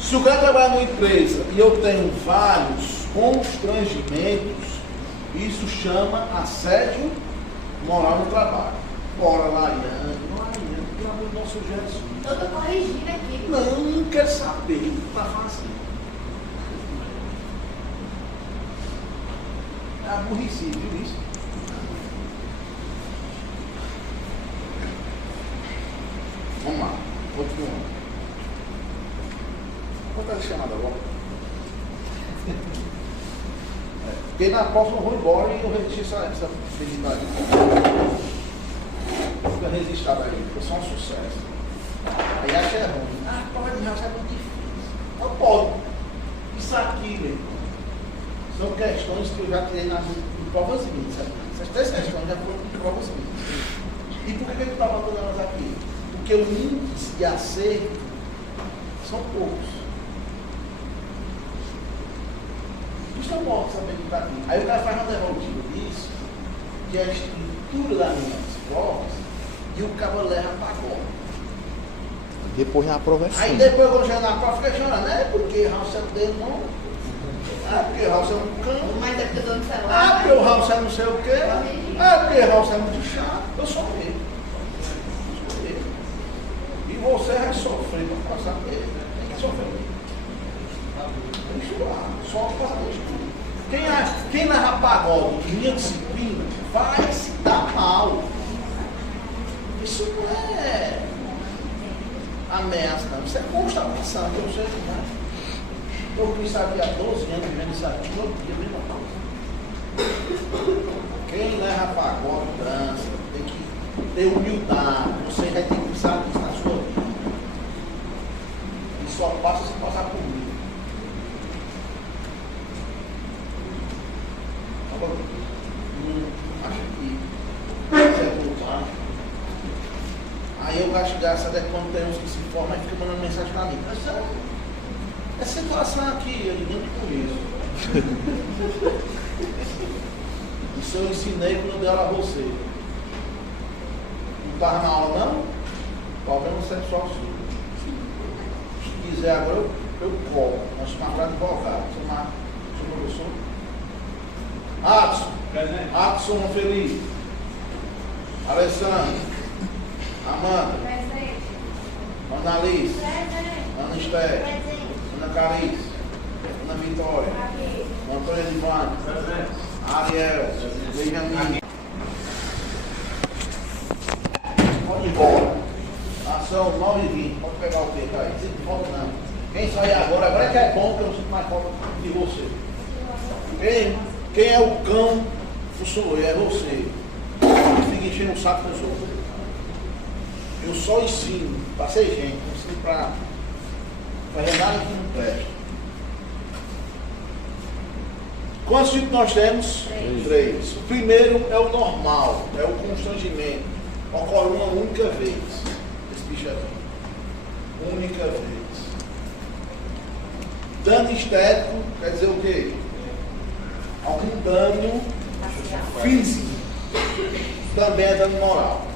Se o cara trabalha numa empresa e eu tenho vários constrangimentos, isso chama assédio moral no trabalho. Bora, Lariane, pelo amor do nosso Jesus. Eu tô corrigindo aqui. Não quer saber, tá fácil. É aborrecido, viu isso? Vamos lá, continuando. Vou fazer chamada agora. Porque na próxima eu vou embora e eu registro essa visita aí. Fica registrada aí, foi só um sucesso. Aí acha é ruim. Ah, prova de raça é muito difícil. Não pode. Isso aqui, meu irmão, são questões que eu já tirei em provas mínimas. Essas 3 questões já foram em provas mínimas. E por que eu estou botando elas aqui? Porque o índice de acerto são poucos. Isso é bom saber que está aqui. Aí o cara faz uma devolutiva disso, que é a estrutura das minhas provas, e o cara leva para agora. Depois na prova é Aí sim. depois quando chega na prova fica chorando, é porque Raul é dele não. Ah, porque Raul é um cão. Mas é porque eu dou no Ah, celular. porque o Raul é não sei o quê. Ah, porque Raul é muito chato. Eu sou ele. E você vai sofrer para passar por ele. Tem que sofrer. Tem que chorar. Só para passar por ele. Quem narra pagode em minha disciplina vai se dar mal. Isso não é ameaça, não. Isso é constatação. Eu sei que não. Eu vi isso aqui há 12 anos, vivendo isso aqui, todo dia, a mesma coisa. Quem leva para agora, trança, tem que ter humildade. Você vai ter que pensar nisso na sua vida. E só passa se passar comigo. Agora, acho que isso é voltar. Aí eu acho graças a quando tem uns que se formam e fica mandando mensagem para mim. Mas essa situação aqui, eu não conheço. Isso eu ensinei quando eu dei aula a você. Não estava na aula não? Problema sexual seu. Se quiser agora eu colo. Nós chamamos para advogado. Seu professor? Adson. Presente. Adson Feliz. Alessandro. Amanda. Presente. Ana Alice. Presente. Ana Esther. Presente. Ana Carice. Ana Vitória. Aqui. Antônio Edivane. Presente. Ariel. Benjamin. Pode ir embora. Ação 9h20. Pode pegar o peito aí. Não volta não. Quem sair agora é que é bom, que eu não sinto mais falta de você. Quem é o cão? Não sou eu, é você. Fica enchendo o saco dos outros. Eu só ensino para ser gente, não ensino para fazer nada que não presta. Quantos tipos nós temos? Três. O primeiro é o normal, é o constrangimento. Ocorre uma única vez. Esse bicho aqui. Única vez. Dano estético quer dizer o quê? Algum dano físico. Também é dano moral.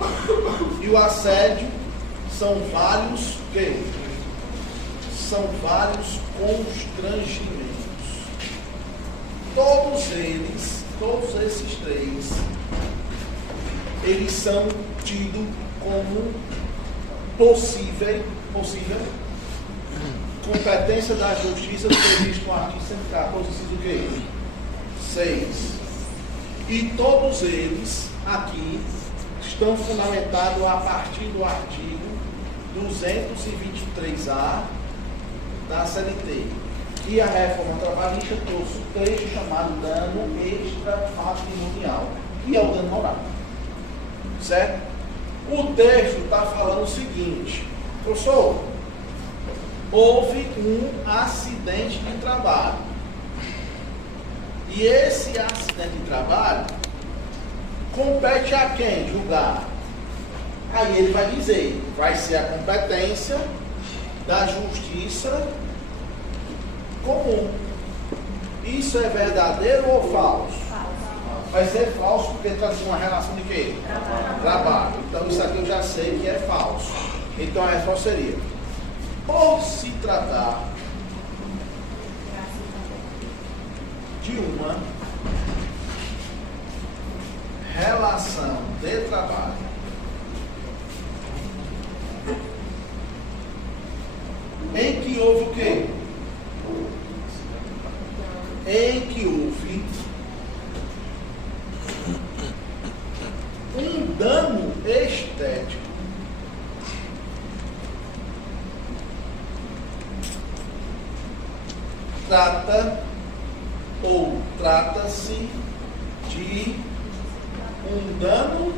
E o assédio são vários quê? São vários constrangimentos. Todos esses três, eles são tidos como possível competência da justiça previsto no artigo 114, inciso o quê? 6. E todos eles aqui estão fundamentados a partir do artigo 223A da CLT. E a reforma trabalhista trouxe um trecho chamado dano extrapatrimonial, que é o dano moral. Certo? O texto está falando o seguinte: professor, houve um acidente de trabalho. E esse acidente de trabalho compete a quem julgar? Aí ele vai dizer, vai ser a competência da justiça comum. Isso é verdadeiro ou falso? Vai ser falso porque está sendo uma relação de quê? Trabalho. Então isso aqui eu já sei que é falso. Então a resposta seria: por se tratar de uma relação de trabalho em que houve o quê? Em que houve um dano estético trata-se de um dano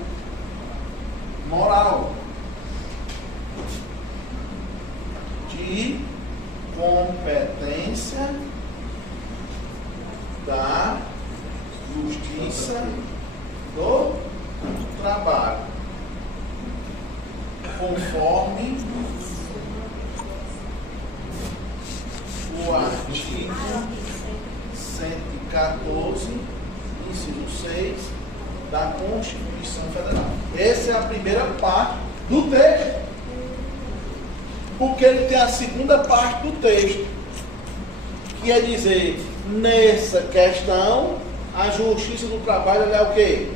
moral, de competência da justiça do trabalho, conforme o artigo 114, inciso 6 da Constituição Federal. Essa é a primeira parte do texto, porque ele tem a segunda parte do texto, que é dizer, nessa questão, a Justiça do Trabalho ela é o quê?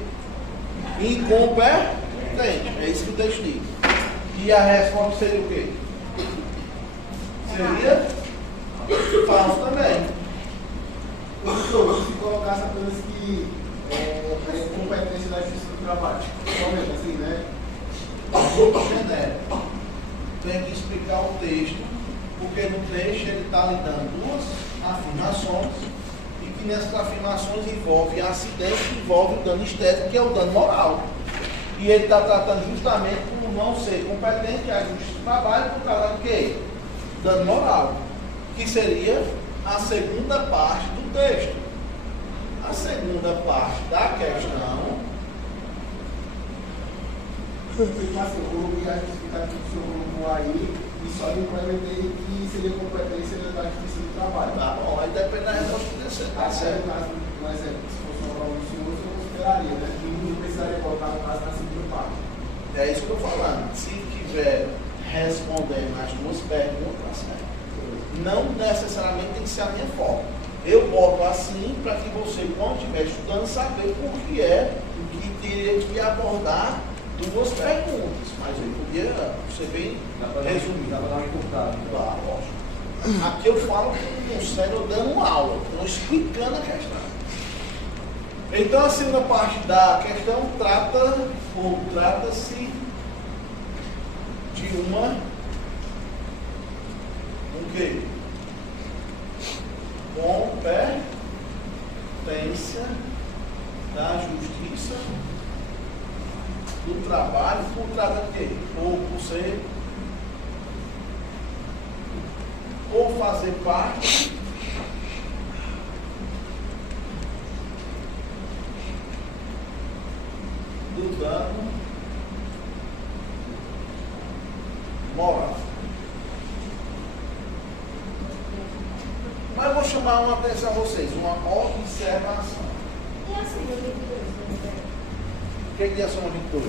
Incompetente. É isso que o texto diz. E a resposta seria o quê? Seria falso também. Professor, se colocasse a coisa que é competência da Justiça do Trabalho, somente assim, né? Tem que explicar o texto, porque no texto ele está lhe dando duas afirmações, e que nessas afirmações envolve acidente, envolve o dano estético, que é o dano moral. E ele está tratando justamente por não ser competente à justiça do trabalho, por causa do quê? Dano moral, que seria a segunda parte do texto. A segunda parte da questão. Assim, eu coloquei a justificativa que o senhor colocou aí e só implementei que seria competência da justiça do trabalho. Tá bom, aí depende da resposta que você tá certo. No caso, por exemplo, se fosse uma prova do senhor, o senhor consideraria, né? E não precisaria colocar no caso na segunda parte. É isso que eu estou falando. Se tiver respondendo as duas perguntas, não necessariamente tem que ser a minha forma. Eu boto assim para que você, quando estiver estudando, saber por que é que teria que abordar duas perguntas. Mas eu podia ser bem resumido. Dá para dar uma encurtada. Claro, lógico. Aqui eu falo com o cérebro dando aula, estou explicando a questão. Então a segunda parte da questão trata-se de uma quê? Competência da justiça do trabalho por trata de quê? Ou fazer parte do dano moral. Mas eu vou chamar uma atenção a vocês, uma observação. E assim, eu tenho O que é que é a soma 22?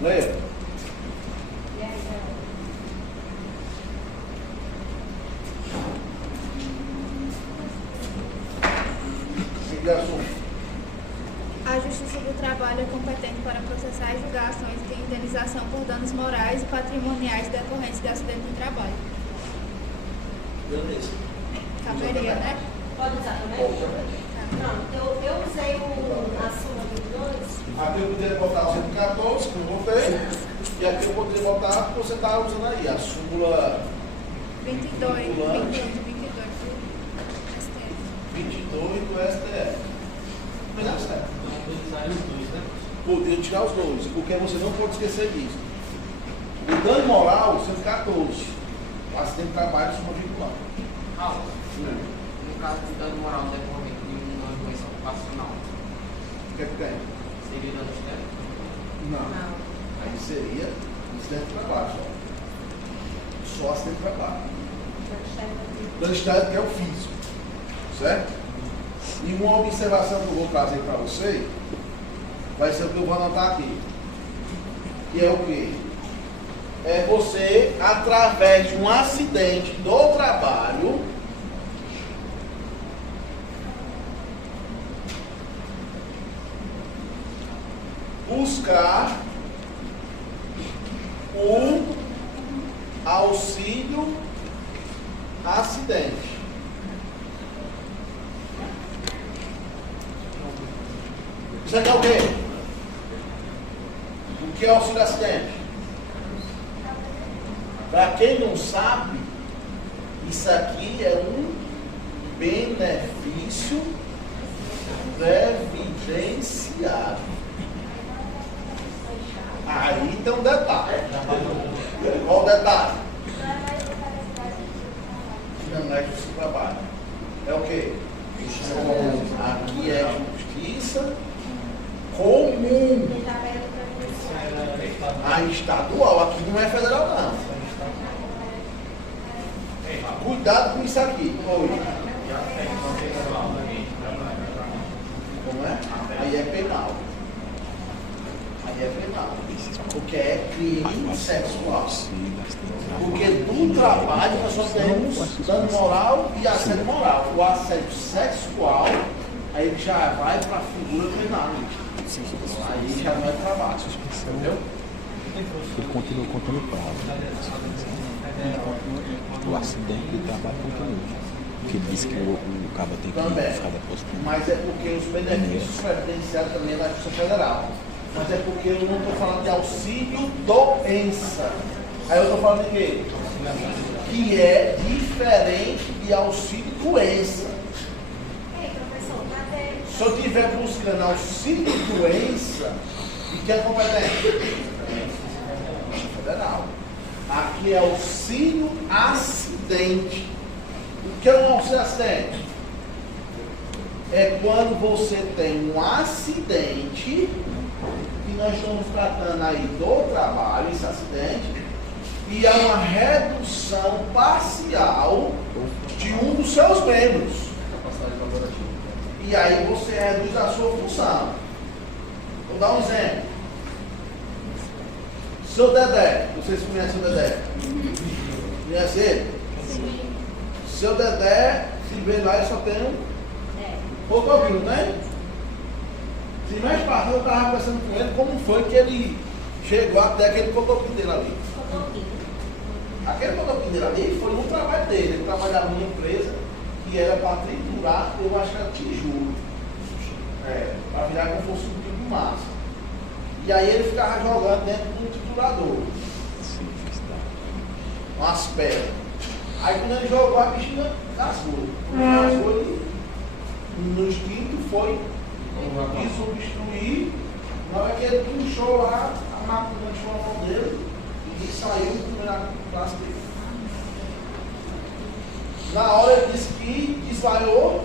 Leia. A Justiça do Trabalho é competente para processar e julgar ações de indenização por danos morais e patrimoniais decorrentes de acidente de trabalho. Beleza. Caberia, né? Pode usar também? Pronto, eu usei a súmula 22. Aqui eu poderia botar o 114, como eu botei, e aqui eu poderia botar o que você está usando aí, a súmula 22 do STF. 22 do STF. Mas dá certo. Utilizar os dois, né? Poderia tirar os dois, porque você não pode esquecer disso. O dano moral, 114. O acidente de trabalho, súmula vinculante. No caso de dano moral decorrente de uma doença ocupacional, O que é que tem? seria dano estético? Não. Aí seria acidente de trabalho só. Só acidente de trabalho. Dano estético é o físico. Certo? E uma observação que eu vou trazer para você vai ser o que eu vou anotar aqui. Que é o quê? É você, através de um acidente do trabalho, buscar o auxílio acidente. Isso aqui é o quê? O que é auxílio acidente? Para quem não sabe, isso aqui é um benefício previdenciário. Aí tem um detalhe. Qual o detalhe? Não é justiça do trabalho. É o quê? Aqui é justiça comum. A estadual, aqui não é federal não. Cuidado com isso aqui. Oi. Como é? Aí é penal. Aí é penal. Porque é crime sexual. Porque do trabalho nós só temos dano moral e assédio moral. O assédio sexual, aí ele já vai para a figura penal. Aí já não é trabalho. Entendeu? Ele continua contando prazo. O acidente do trabalho continua. Porque ele disse que o cabo tem que Também. ficar depositando. Mas é porque os benefícios previdenciários também é da Justiça Federal. Mas é porque eu não estou falando de auxílio doença. Aí eu estou falando de quê? Que é diferente de auxílio doença. Ei, professor, mas é... Se eu estiver buscando auxílio doença, e que é competente? Federal. Aqui é auxílio acidente. O que é um auxílio acidente? É quando você tem um acidente, que nós estamos tratando aí do trabalho, esse acidente, e há uma redução parcial de um dos seus membros. E aí você reduz a sua função. Vou dar um exemplo. Seu Dedé, vocês conhecem o Dedé? Conhece ele? Sim. Seu Dedé, se vê lá, ele só tem um rodoviário, né? Se mais passou, eu estava conversando com ele como foi que ele chegou até aquele cotopinho dele ali. Aquele cotopinho dele ali foi no trabalho dele. Ele trabalhava numa empresa que era para triturar, eu acho que era tijolo. Para virar como fosse um tipo de massa. E aí ele ficava jogando dentro de um triturador. Umas pedras. Aí quando ele jogou, a bichinha casou. Quando casou, ele, no instinto, foi e substituir. Na hora que ele puxou lá, a máquina puxou a mão dele e saiu do primeiro braço dele. Na hora ele disse que desvaiou.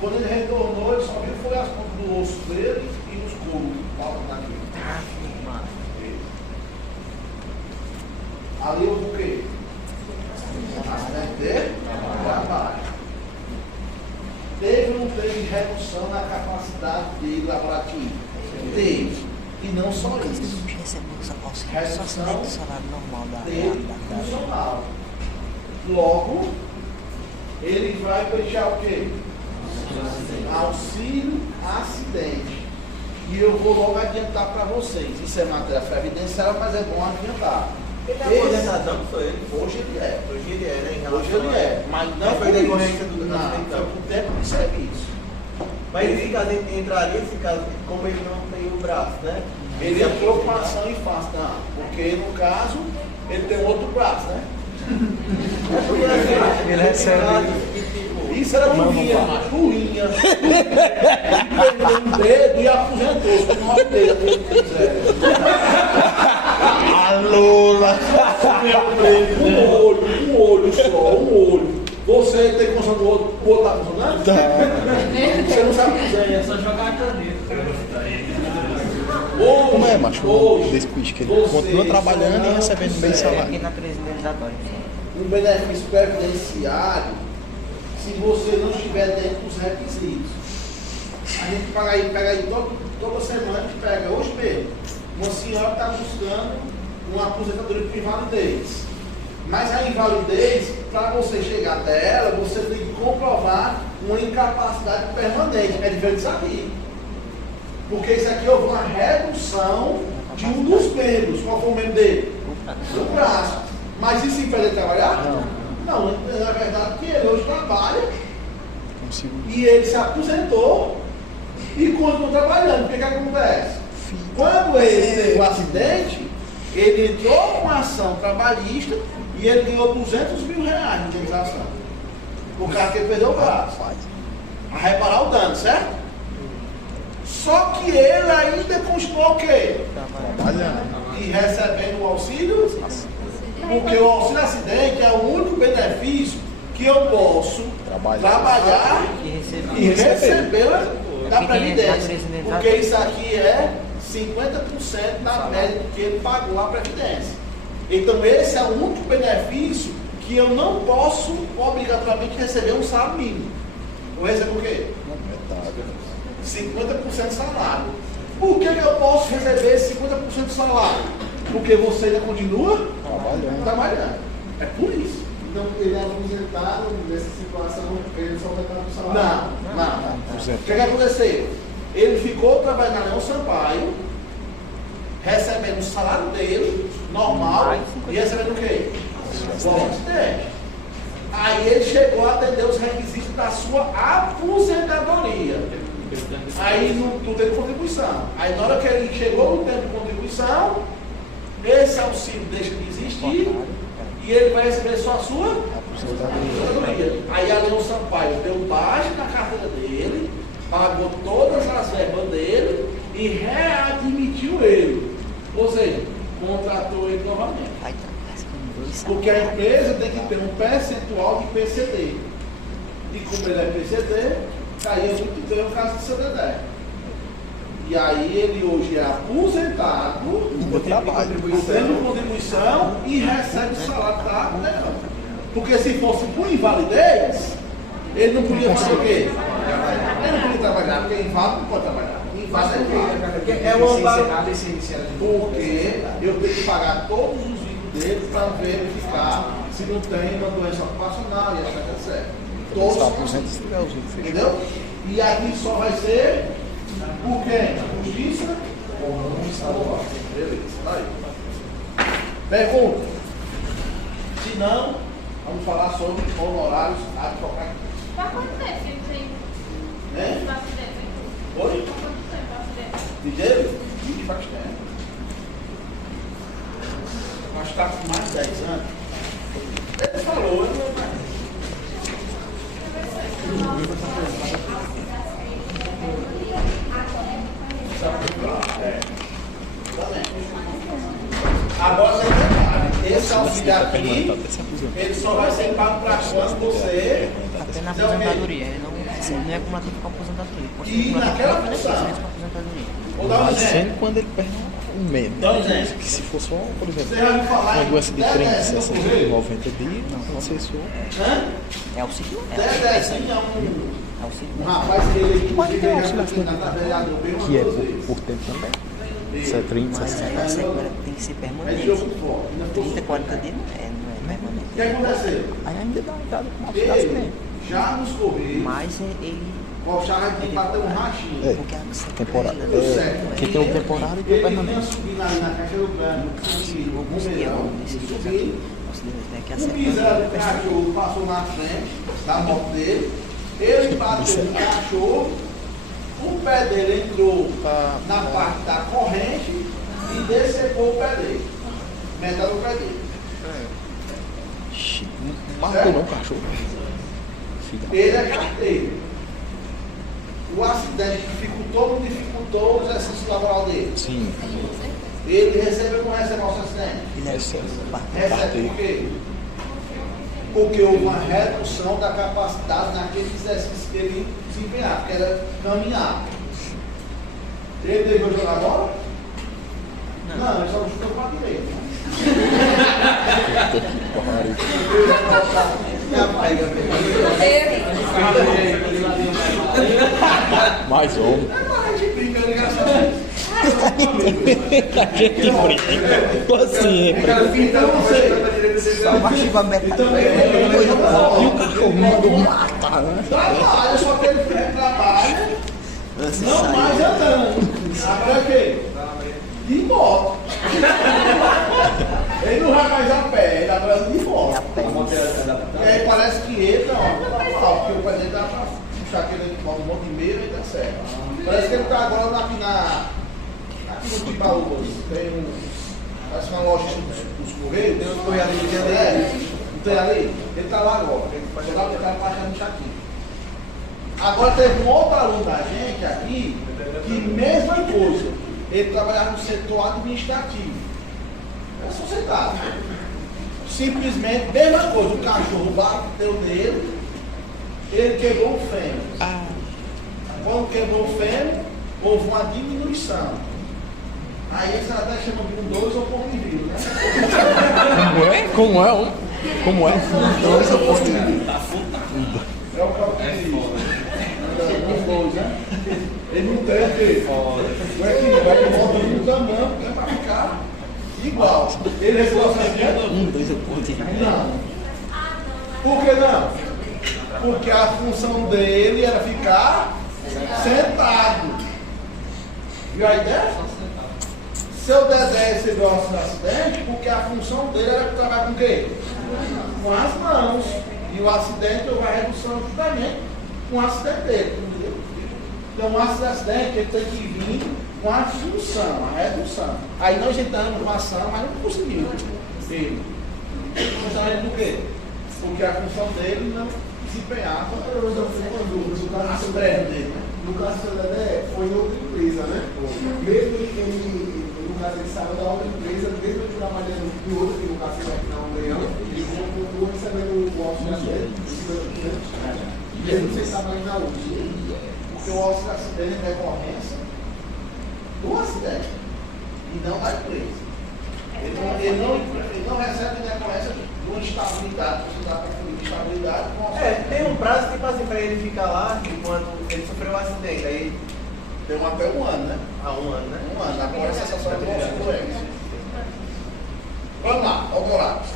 Quando ele retornou, ele só viu foi as pontas do osso dele e os couros. Ali houve o quê? Acidente de trabalho. Teve ou não teve redução na capacidade dele laborativa? Teve. E não só isso. Redução dele funcional. Logo, ele vai deixar o quê? Auxílio acidente. E eu vou logo adiantar para vocês. Isso é matéria previdenciária, mas é bom adiantar. Ele é aposentado, não foi ele? Hoje ele é. Hoje ele é, né? Hoje ele é. Mas não foi decorrência do não, acidente. foi por tempo de serviço. Mas esse caso entraria, esse caso, como ele não tem o braço, né? Ele entrou com ação em face, não. Porque no caso, ele tem outro braço, né? É porque assim, Ele recebe. Isso era burrinha, macho, burrinha. Ele perdeu um dedo e aposentou-se com 9 dedos. A Lula! Um olho só, um olho. Você tem condição do outro, o outro está funcionando? Você não sabe cozinhar. É só jogar a caneta. Como é, macho? O después que ele continua trabalhando e recebendo bem salário. Aqui na presidentizatória. Um benefício previdenciário, se você não estiver dentro dos requisitos. A gente pega aí toda semana, a gente pega hoje mesmo. Uma senhora está buscando uma aposentadoria por invalidez. Mas a invalidez, para você chegar até ela, você tem que comprovar uma incapacidade permanente. É diferente disso aqui. Porque isso aqui houve uma redução de um dos membros. Qual foi o membro dele? O braço. Mas isso impede ele de trabalhar? Não, na verdade que ele hoje trabalha e ele se aposentou e continua trabalhando. O que acontece? Quando ele teve o acidente, ele entrou com uma ação trabalhista e ele ganhou 200 mil reais de indenização. O cara que ele perdeu o braço. A reparar o dano, certo? Só que ele ainda continuou o quê? Trabalhando. E recebendo o auxílio. Porque o auxílio acidente é o único benefício que eu posso trabalhar e receber da Previdência. Porque isso aqui é 50% da média que ele pagou a Previdência. Então esse é o único benefício que eu não posso obrigatoriamente receber um salário mínimo. Eu recebo o quê? 50% de salário. Por que eu posso receber esse 50% de salário? Porque você ainda continua trabalhando. É por isso. Então, ele é aposentado nessa situação, ele só vai estar no salário. Não. O que aconteceu? Ele ficou trabalhando na Leão Sampaio, recebendo o salário dele, normal, e recebendo o quê? O acidente. Aí ele chegou a atender os requisitos da sua aposentadoria. Aí não teve contribuição. Aí na hora que ele chegou no tempo de contribuição, esse auxílio deixa de existir e ele vai receber só a sua aposentadoria. Aí a Leão Sampaio deu baixa na carteira dele, pagou todas as verbas dele e readmitiu ele. Ou seja, contratou ele novamente. Vai trabalhar com dois Porque a empresa tem que ter um percentual de PCD. E como ele é PCD, caía muito bem o caso do seu Dedé. E aí ele hoje é aposentado, tendo contribuição e recebe o salário da Leão. Porque se fosse por invalidez, ele não podia fazer o quê? Ele não podia trabalhar, porque inválido não pode trabalhar. Inválido é inválido. É uma porque eu tenho que pagar todos os vídeos dele para verificar se não tem uma doença ocupacional e etc. Todos Só aposenta se tiver os vídeos fechados. entendeu? E aqui só vai ser por quem? Justiça comum estadual. Beleza, tá aí. Pergunta. Se não, vamos falar sobre honorários advocatícios. Faz quanto tempo que ele tem Né? esse acidente? Oi? Faz quanto tempo o acidente? Ligeiro? Ih, faz tempo. Mas está com mais de 10 anos. Ele falou, eu não. É. Agora você detalhe, esse auxílio aqui, ele só vai ser pago para quando você apenas a aposentadoria. Ele não é acumulativo com a aposentadoria. Pode ser E acumulativo naquela com a função. aposentadoria. Vou dar um Mas exemplo. sendo quando ele perde um menos. Dá um exemplo. Que se for só, por exemplo, Você já ouviu falar uma em doença de 30, 10 60, correio? 90 dias, não sei se for. Hã? É auxílio? Dedezinho é É auxílio. um rapaz que ele Pode ter um já auxílio na vereador bem Que é duas vezes. por tempo também. Isso é 30, Mas 60. essa agora tem que ser É permanente. jogo forte. Ainda 30, ficou 40 dias não é O permanente. que aconteceu? Aí ainda dá uma entrada com auxílio Ele acidente. já nos correios, Mas ele. o Charles tem que bater um rachinho. É. Porque a Temporada. Deu certo. Quem tem o temporário e tem o Ele vinha permanente. subindo ali na caixa do ganho, subindo, Alguns dias, bumeirão, nesses dias subindo. aqui, auxílio tem que O acertar. miséria do cachorro passou na frente da moto dele, ele bateu no cachorro, o pé dele entrou na parte da corrente e decepou o pé dele. Metade do pé dele. Ixi, não matou não o cachorro. Filha. Ele é carteiro. O acidente dificultou o exercício laboral dele. Sim, Ele recebeu como recebeu o acidente? Ele é esse é Recebe parteiro. por quê? Porque houve uma redução da capacidade naquele exercício que ele desempenhava, que era caminhar. Ele devia jogar bola? Não, ele só não chutou para a direita. Mais homem. A gente brinca, ele engraçado. A gente brinca. Assim, Então você. Só machuca a metade. E o cachorro mandou matar, né? Trabalha, só que ele trabalha, não mais andando. Agora é o quê? De moto. Ele não vai mais a pé, ele agora anda de moto. E aí parece que ele não porque o pai dele dá pra puxar aquele moto um monte de meio e tá certo. Parece que ele tá agora aqui no Tibaúbas, tem parece uma loja dos Correios, tem uns Correios ali de André, não tem ali? Ele tá lá agora, ele foi lá porque ele tá baixando o chatinho. Agora teve um outro aluno da gente aqui, que mesma coisa, ele trabalhava no setor administrativo. É sociedade. Simplesmente, mesma coisa, o cachorro bateu nele, ele quebrou o fêmur. Quando quebrou o fêmur, houve uma diminuição. Aí eles até chamam de um 2 ou ponto de vírus, né? Como é? Como é? Homem? Como é? 2 ou ponto de vírus. É o calcanho. Os dois, né? Ele não tem aquele. Não é que vai que volta no tamanho, né? Pra ficar igual. Ele recebeu assim, 2 ou ponto de vírus. não. Por que não? Porque a função dele era ficar sentado. Viu a ideia? Seu Dedé recebeu um acidente porque a função dele era trabalhar com o quê? Com as mãos. E o acidente houve a redução justamente com o acidente dele. Entendeu? Então, um acidente ele tem que vir com a função, a redução. Aí nós tentamos uma ação, mas não conseguimos. Ele. Justamente por quê? porque a função dele não desempenhava Eu já sei uma dúvida. No caso as do seu pernas Dedé, dele, né? no caso do seu Dedé, foi em outra empresa, né? Mesmo ele, no caso, ele saiu da outra empresa, mesmo ele trabalhando em outra, que no caso ele não ganhando, ele continuou recebendo o auxílio dele, mesmo sem estar trabalhando na outra. Porque o auxílio acidente é decorrência do acidente e não da empresa. Ele não recebe decorrência de uma instabilidade. Você dá para confundir instabilidade com auxílio. Tem um prazo, tipo assim, para ele ficar lá enquanto ele sofreu um acidente. Aí, Tem até um ano, né? há um ano, né? Um ano. Agora a sensação é do auxílio é. Vamos lá, honorários.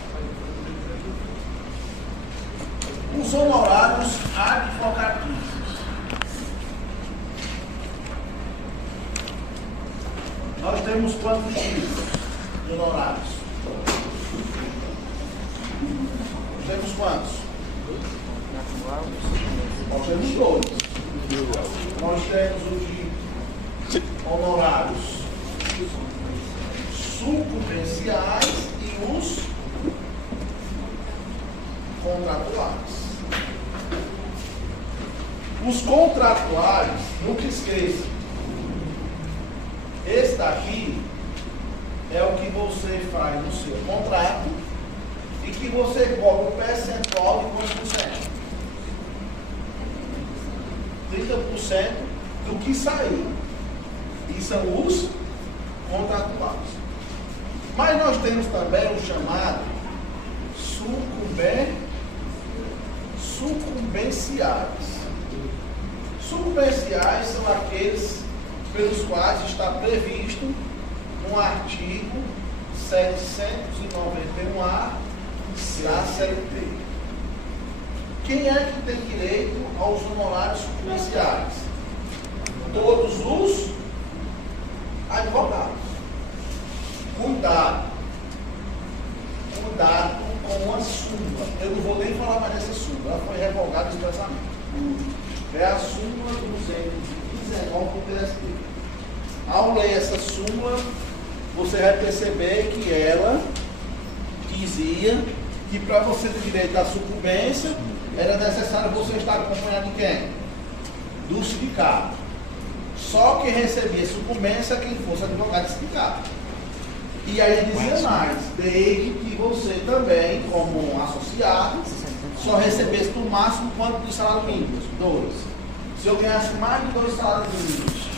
Os honorários advocatícios. Nós temos quantos tipos de honorários? Temos quantos? Nós temos dois. Nós temos o de honorários sucumbenciais e os contratuais. Os contratuais, nunca esqueça, esse daqui é o que você faz no seu contrato e que você cobra o percentual de quantos por cento? 30% do que sair. E são os contratuais. Mas nós temos também o chamado sucumbenciais. Sucumbenciais são aqueles pelos quais está previsto no artigo 791-A da CLT. Quem é que tem direito aos honorários sucumbenciais? Todos os advogados. Cuidado com a súmula. Eu não vou nem falar mais dessa súmula, ela foi revogada expressamente. É a súmula do 219 do TST. Ao ler essa súmula, você vai perceber que ela dizia que para você ter direito à sucumbência, era necessário você estar acompanhado de quem? Do sindicato. Só quem recebia sucumbência é quem fosse advogado de sindicato. E aí ele dizia mais, desde que você também, como um associado, só recebesse no máximo quanto de salário mínimo? 2. Se eu ganhasse mais de 2 salários mínimos,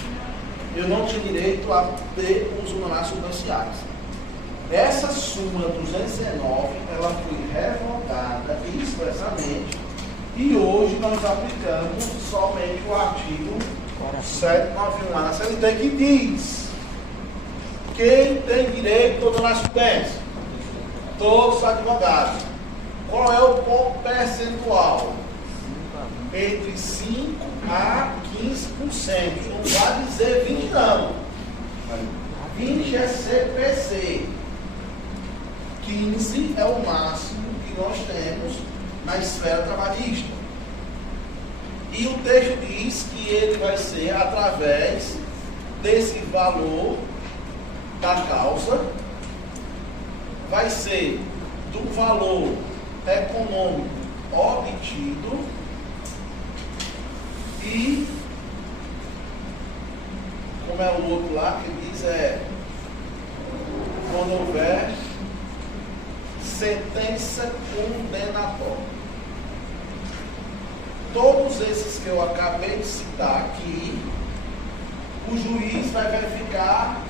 eu não tinha direito a ter os honorários sucumbenciais. Essa súmula 219, ela foi revogada expressamente e hoje nós aplicamos somente o artigo 791 na CLT que diz: quem tem direito ao honorário sucumbencial? Todos os advogados. Qual é o ponto percentual? Entre 5% a 15%. Não vai dizer 20% não. 20% é CPC. 15% é o máximo que nós temos na esfera trabalhista. E o texto diz que ele vai ser através desse valor da causa, vai ser do valor econômico obtido e, como é o outro lá que diz, quando houver sentença condenatória. Todos esses que eu acabei de citar aqui, o juiz vai verificar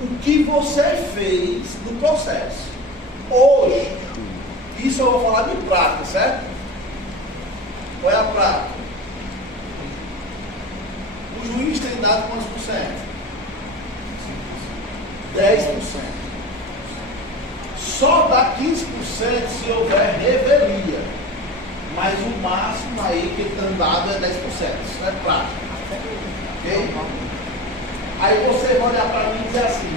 o que você fez no processo. Hoje, isso eu vou falar de prática, certo? Qual é a prática? O juiz tem dado quantos por cento? 10%. Só dá 15% se houver revelia. Mas o máximo aí que tem dado é 10%. Isso é prática. Ok? Aí você vai olhar para mim e dizer assim: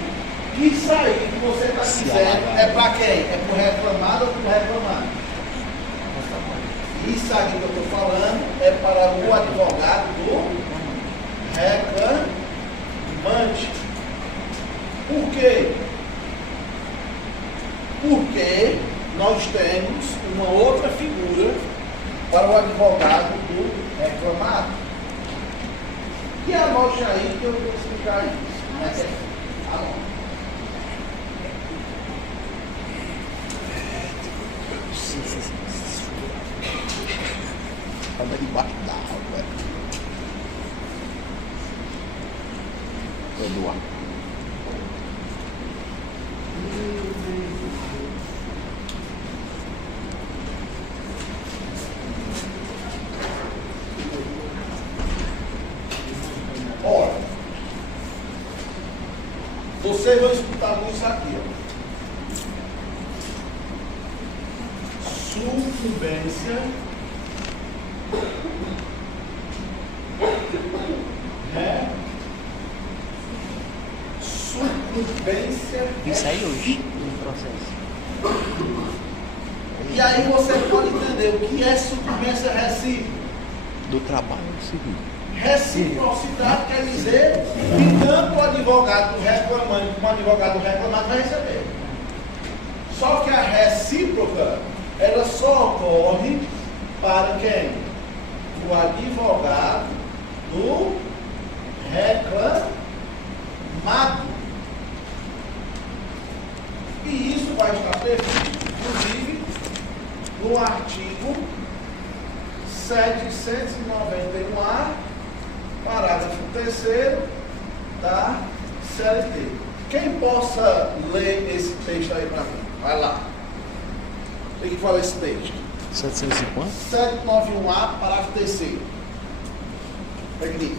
isso aí que você está dizendo é para quem? É para o reclamado ou para o reclamado? Isso aí que eu estou falando é para o advogado do reclamante. Por quê? Porque nós temos uma outra E anote aí que eu vou explicar isso. Mas é, anote. Anda debaixo da água. Eduardo. Olha, vocês vão escutar muito isso aqui, ó. Sucumbência, sucumbência. Isso aí hoje, no processo. E aí você pode entender o que é sucumbência recíproca. Do trabalho civil. Reciprocidade quer dizer que tanto o advogado reclamante como o advogado reclamado vai receber. Só que a recíproca, ela só ocorre para quem? O advogado do reclamado. E isso vai estar previsto, inclusive, no artigo 791-A, parágrafo 3º da CLT. Quem possa ler esse texto aí para mim? Vai lá. O que fala esse texto? 750? 791-A, parágrafo 3º. O que diz?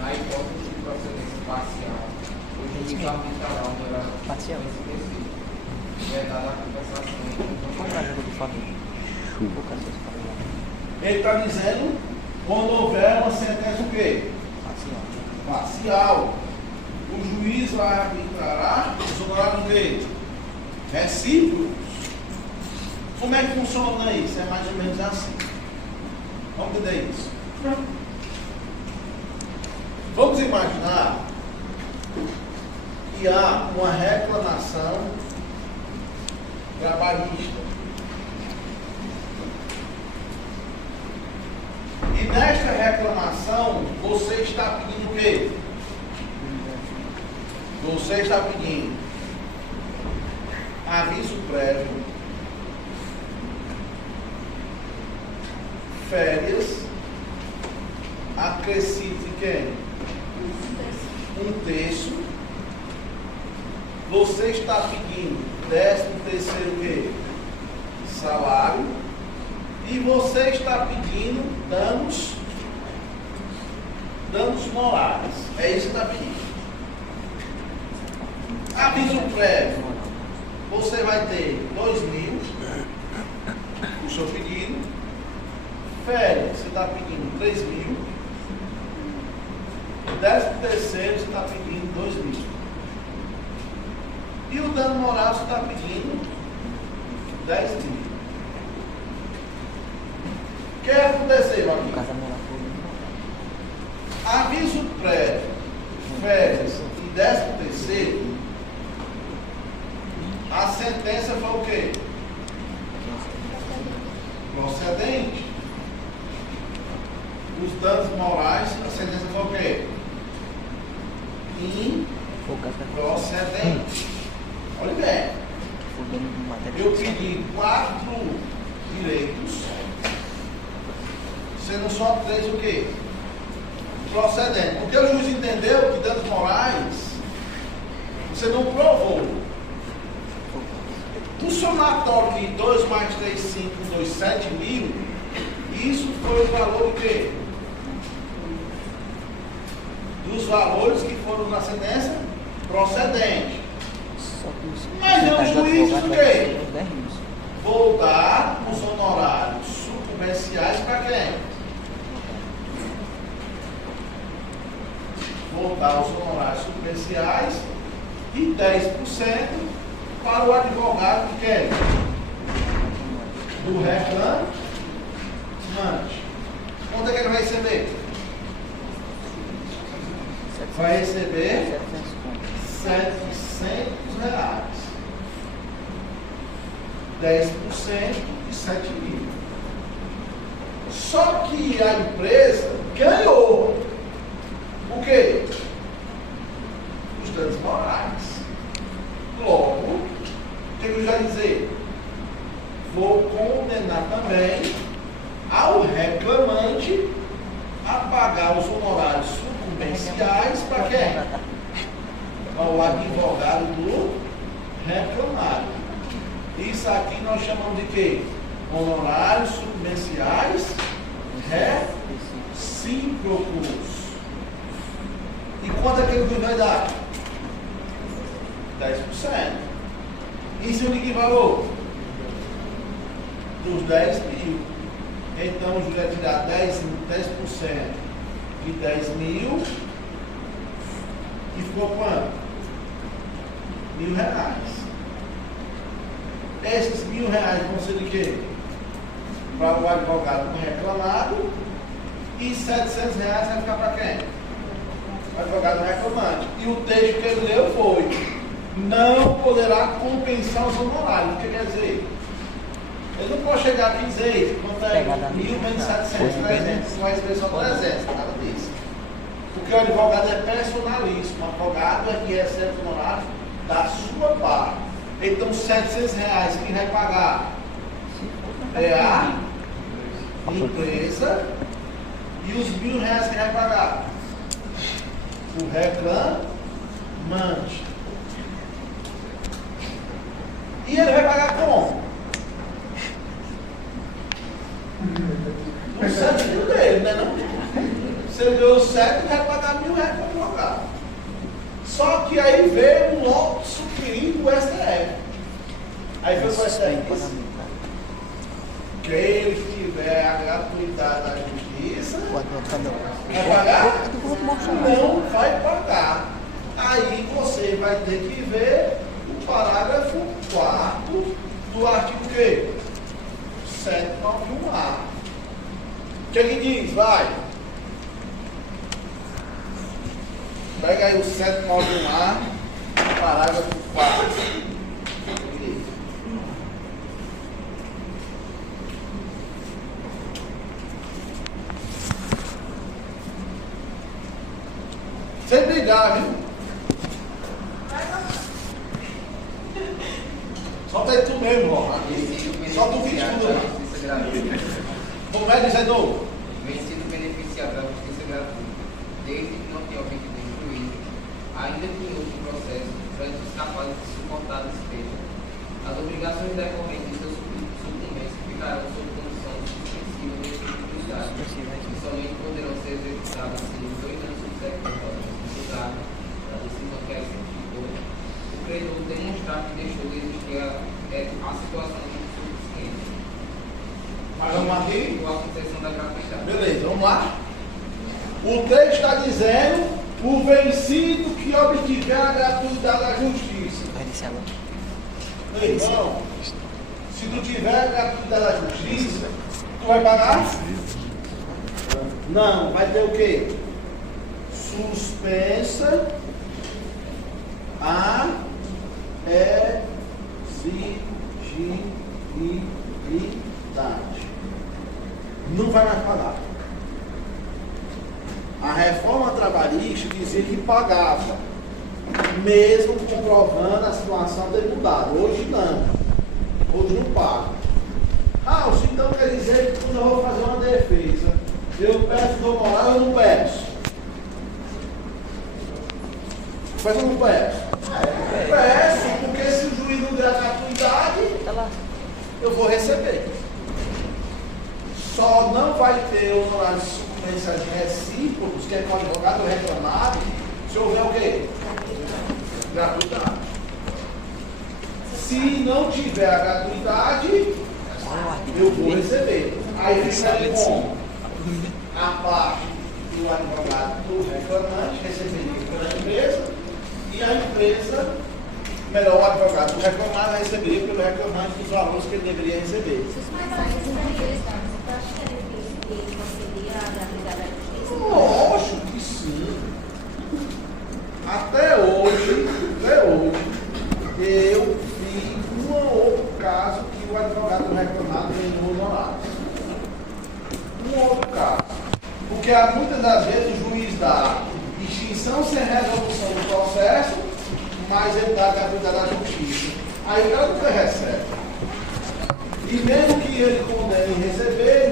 Na hipótese de procedência parcial, o juiz arbitral deverá Parcial. vedar a compensação. Qual é a jogo do Fabinho? Chuva. Ele está dizendo quando houver uma sentença o quê? Parcial. O juiz vai arbitrar os honorários dele. Recíprocos. Como é que funciona isso? É mais ou menos assim. Vamos entender isso. Vamos imaginar que há uma reclamação trabalhista. E nesta reclamação, você está pedindo o quê? Você está pedindo aviso prévio, férias, acrescido de quem? 1/3. Você está pedindo 13º quê? Salário. E você está pedindo danos morais. É isso que está pedindo. Aviso prévio. Você vai ter 2.000, o seu pedido. Férias, você está pedindo 3.000. 13º, você está pedindo 2.000. E o dano moral, você está pedindo 10.000. O que aconteceu aqui? Aviso prévio, férias e 13º, a sentença foi o quê? Procedente. Os danos morais, a sentença foi o quê? Improcedente. Olha bem. Eu pedi 4 direitos, sendo só 3 o quê? Procedente. Porque o juiz entendeu que danos morais você não provou. Do somatório de 2 mais 3, 5, 2, 7.000, isso foi o valor de quê? Dos valores que foram na sentença procedente. Mas é o juiz do quê? Vou dar os honorários sucumbenciais para quem? Vou dar os honorários sucumbenciais e 10% para o advogado que quer. Do reclamante. Quanto é que ele vai receber? Vai receber 700 reais. 10% de 7 mil. Só que a empresa ganhou o quê? Os danos morais. Logo, o que eu já dizer? Vou condenar também ao reclamante a pagar os honorários sucumbenciais para quem? Ao advogado do reclamado. Isso aqui nós chamamos de quê? Honorários sucumbenciais recíprocos. E quanto é que ele vai dar? 10%. Em cima de que valor? Dos 10 mil. Então, o juiz vai tirar 10% de 10 mil e ficou quanto? R$1.000. Esses R$1.000 vão ser de quê? Para o advogado reclamado e R$700 vai ficar para quem? O advogado reclamante. E o texto que ele leu foi: não poderá compensar os honorários. O que quer dizer? Ele não pode chegar aqui e dizer quanto é 1.000 menos 700, 300, vai receber só 300, nada disso. Porque o advogado é personalíssimo, o advogado é que recebe os honorários da sua parte. Então, R$700 quem vai pagar é a empresa, e os R$1.000 quem vai pagar? O reclamante. E ele vai pagar como? No sentido dele, né? Não? Se ele ganhou 7, ele vai pagar R$1.000 para o advogado. Só que aí veio um lote superior do STF. Aí foi para o STF. Quem tiver a gratuidade da justiça, vai pagar? Não vai pagar. Aí você vai ter que ver o parágrafo 4º do artigo quê? 791A. O que ele diz? Vai. Pega aí o 791A, parágrafo 4. Sem brigar, viu? Solta aí tu mesmo, ó. Solta o vídeo tudo aí. Como é, dizedor? Vencido beneficiado da justiça gratuita, desde que não tenha obtido juízo, ainda que em outro processo, antes capaz de suportar a despesa. As obrigações decorrentes de seus sucumbências ficarão sob condição suspensiva de exclusividade, que somente poderão ser executadas se os 2 anos subsequentes da decisão que a executou, o credor demonstrar que deixou de existir a situação de insuficiência. Vamos aqui? Com a concessão da gratuidade. Beleza, vamos lá. O texto está dizendo: o vencido que obtiver a gratuidade da justiça. Meu irmão, se tu tiver a gratuidade da justiça, tu vai pagar? Não, vai ter o quê? Suspensa a exigibilidade. Não vai mais pagar. A reforma trabalhista dizia que pagava, mesmo comprovando a situação ter mudado. Hoje não. Hoje não paga. Ah, então quer dizer que quando eu vou fazer uma defesa, eu peço do moral ou eu não peço? Peço ou não peço? Peço, porque se o juiz não der a gratuidade, eu vou receber. Só não vai ter honorários sucumbências recíprocos, que é com o advogado reclamado, se houver o quê? Gratuidade. Se não tiver a gratuidade, eu vou receber. Aí fica com a parte do advogado do reclamante receberia pela empresa, e a empresa, melhor, o advogado do reclamado receberia pelo reclamante dos valores que ele deveria receber. Lógico que sim. Até hoje, eu vi um ou outro caso que o nula lá. Um outro caso, porque muitas das vezes o juiz dá extinção sem resolução do processo, mas ele dá gratuidade à justiça. Aí o cara nunca recebe. E mesmo que ele condene em receber,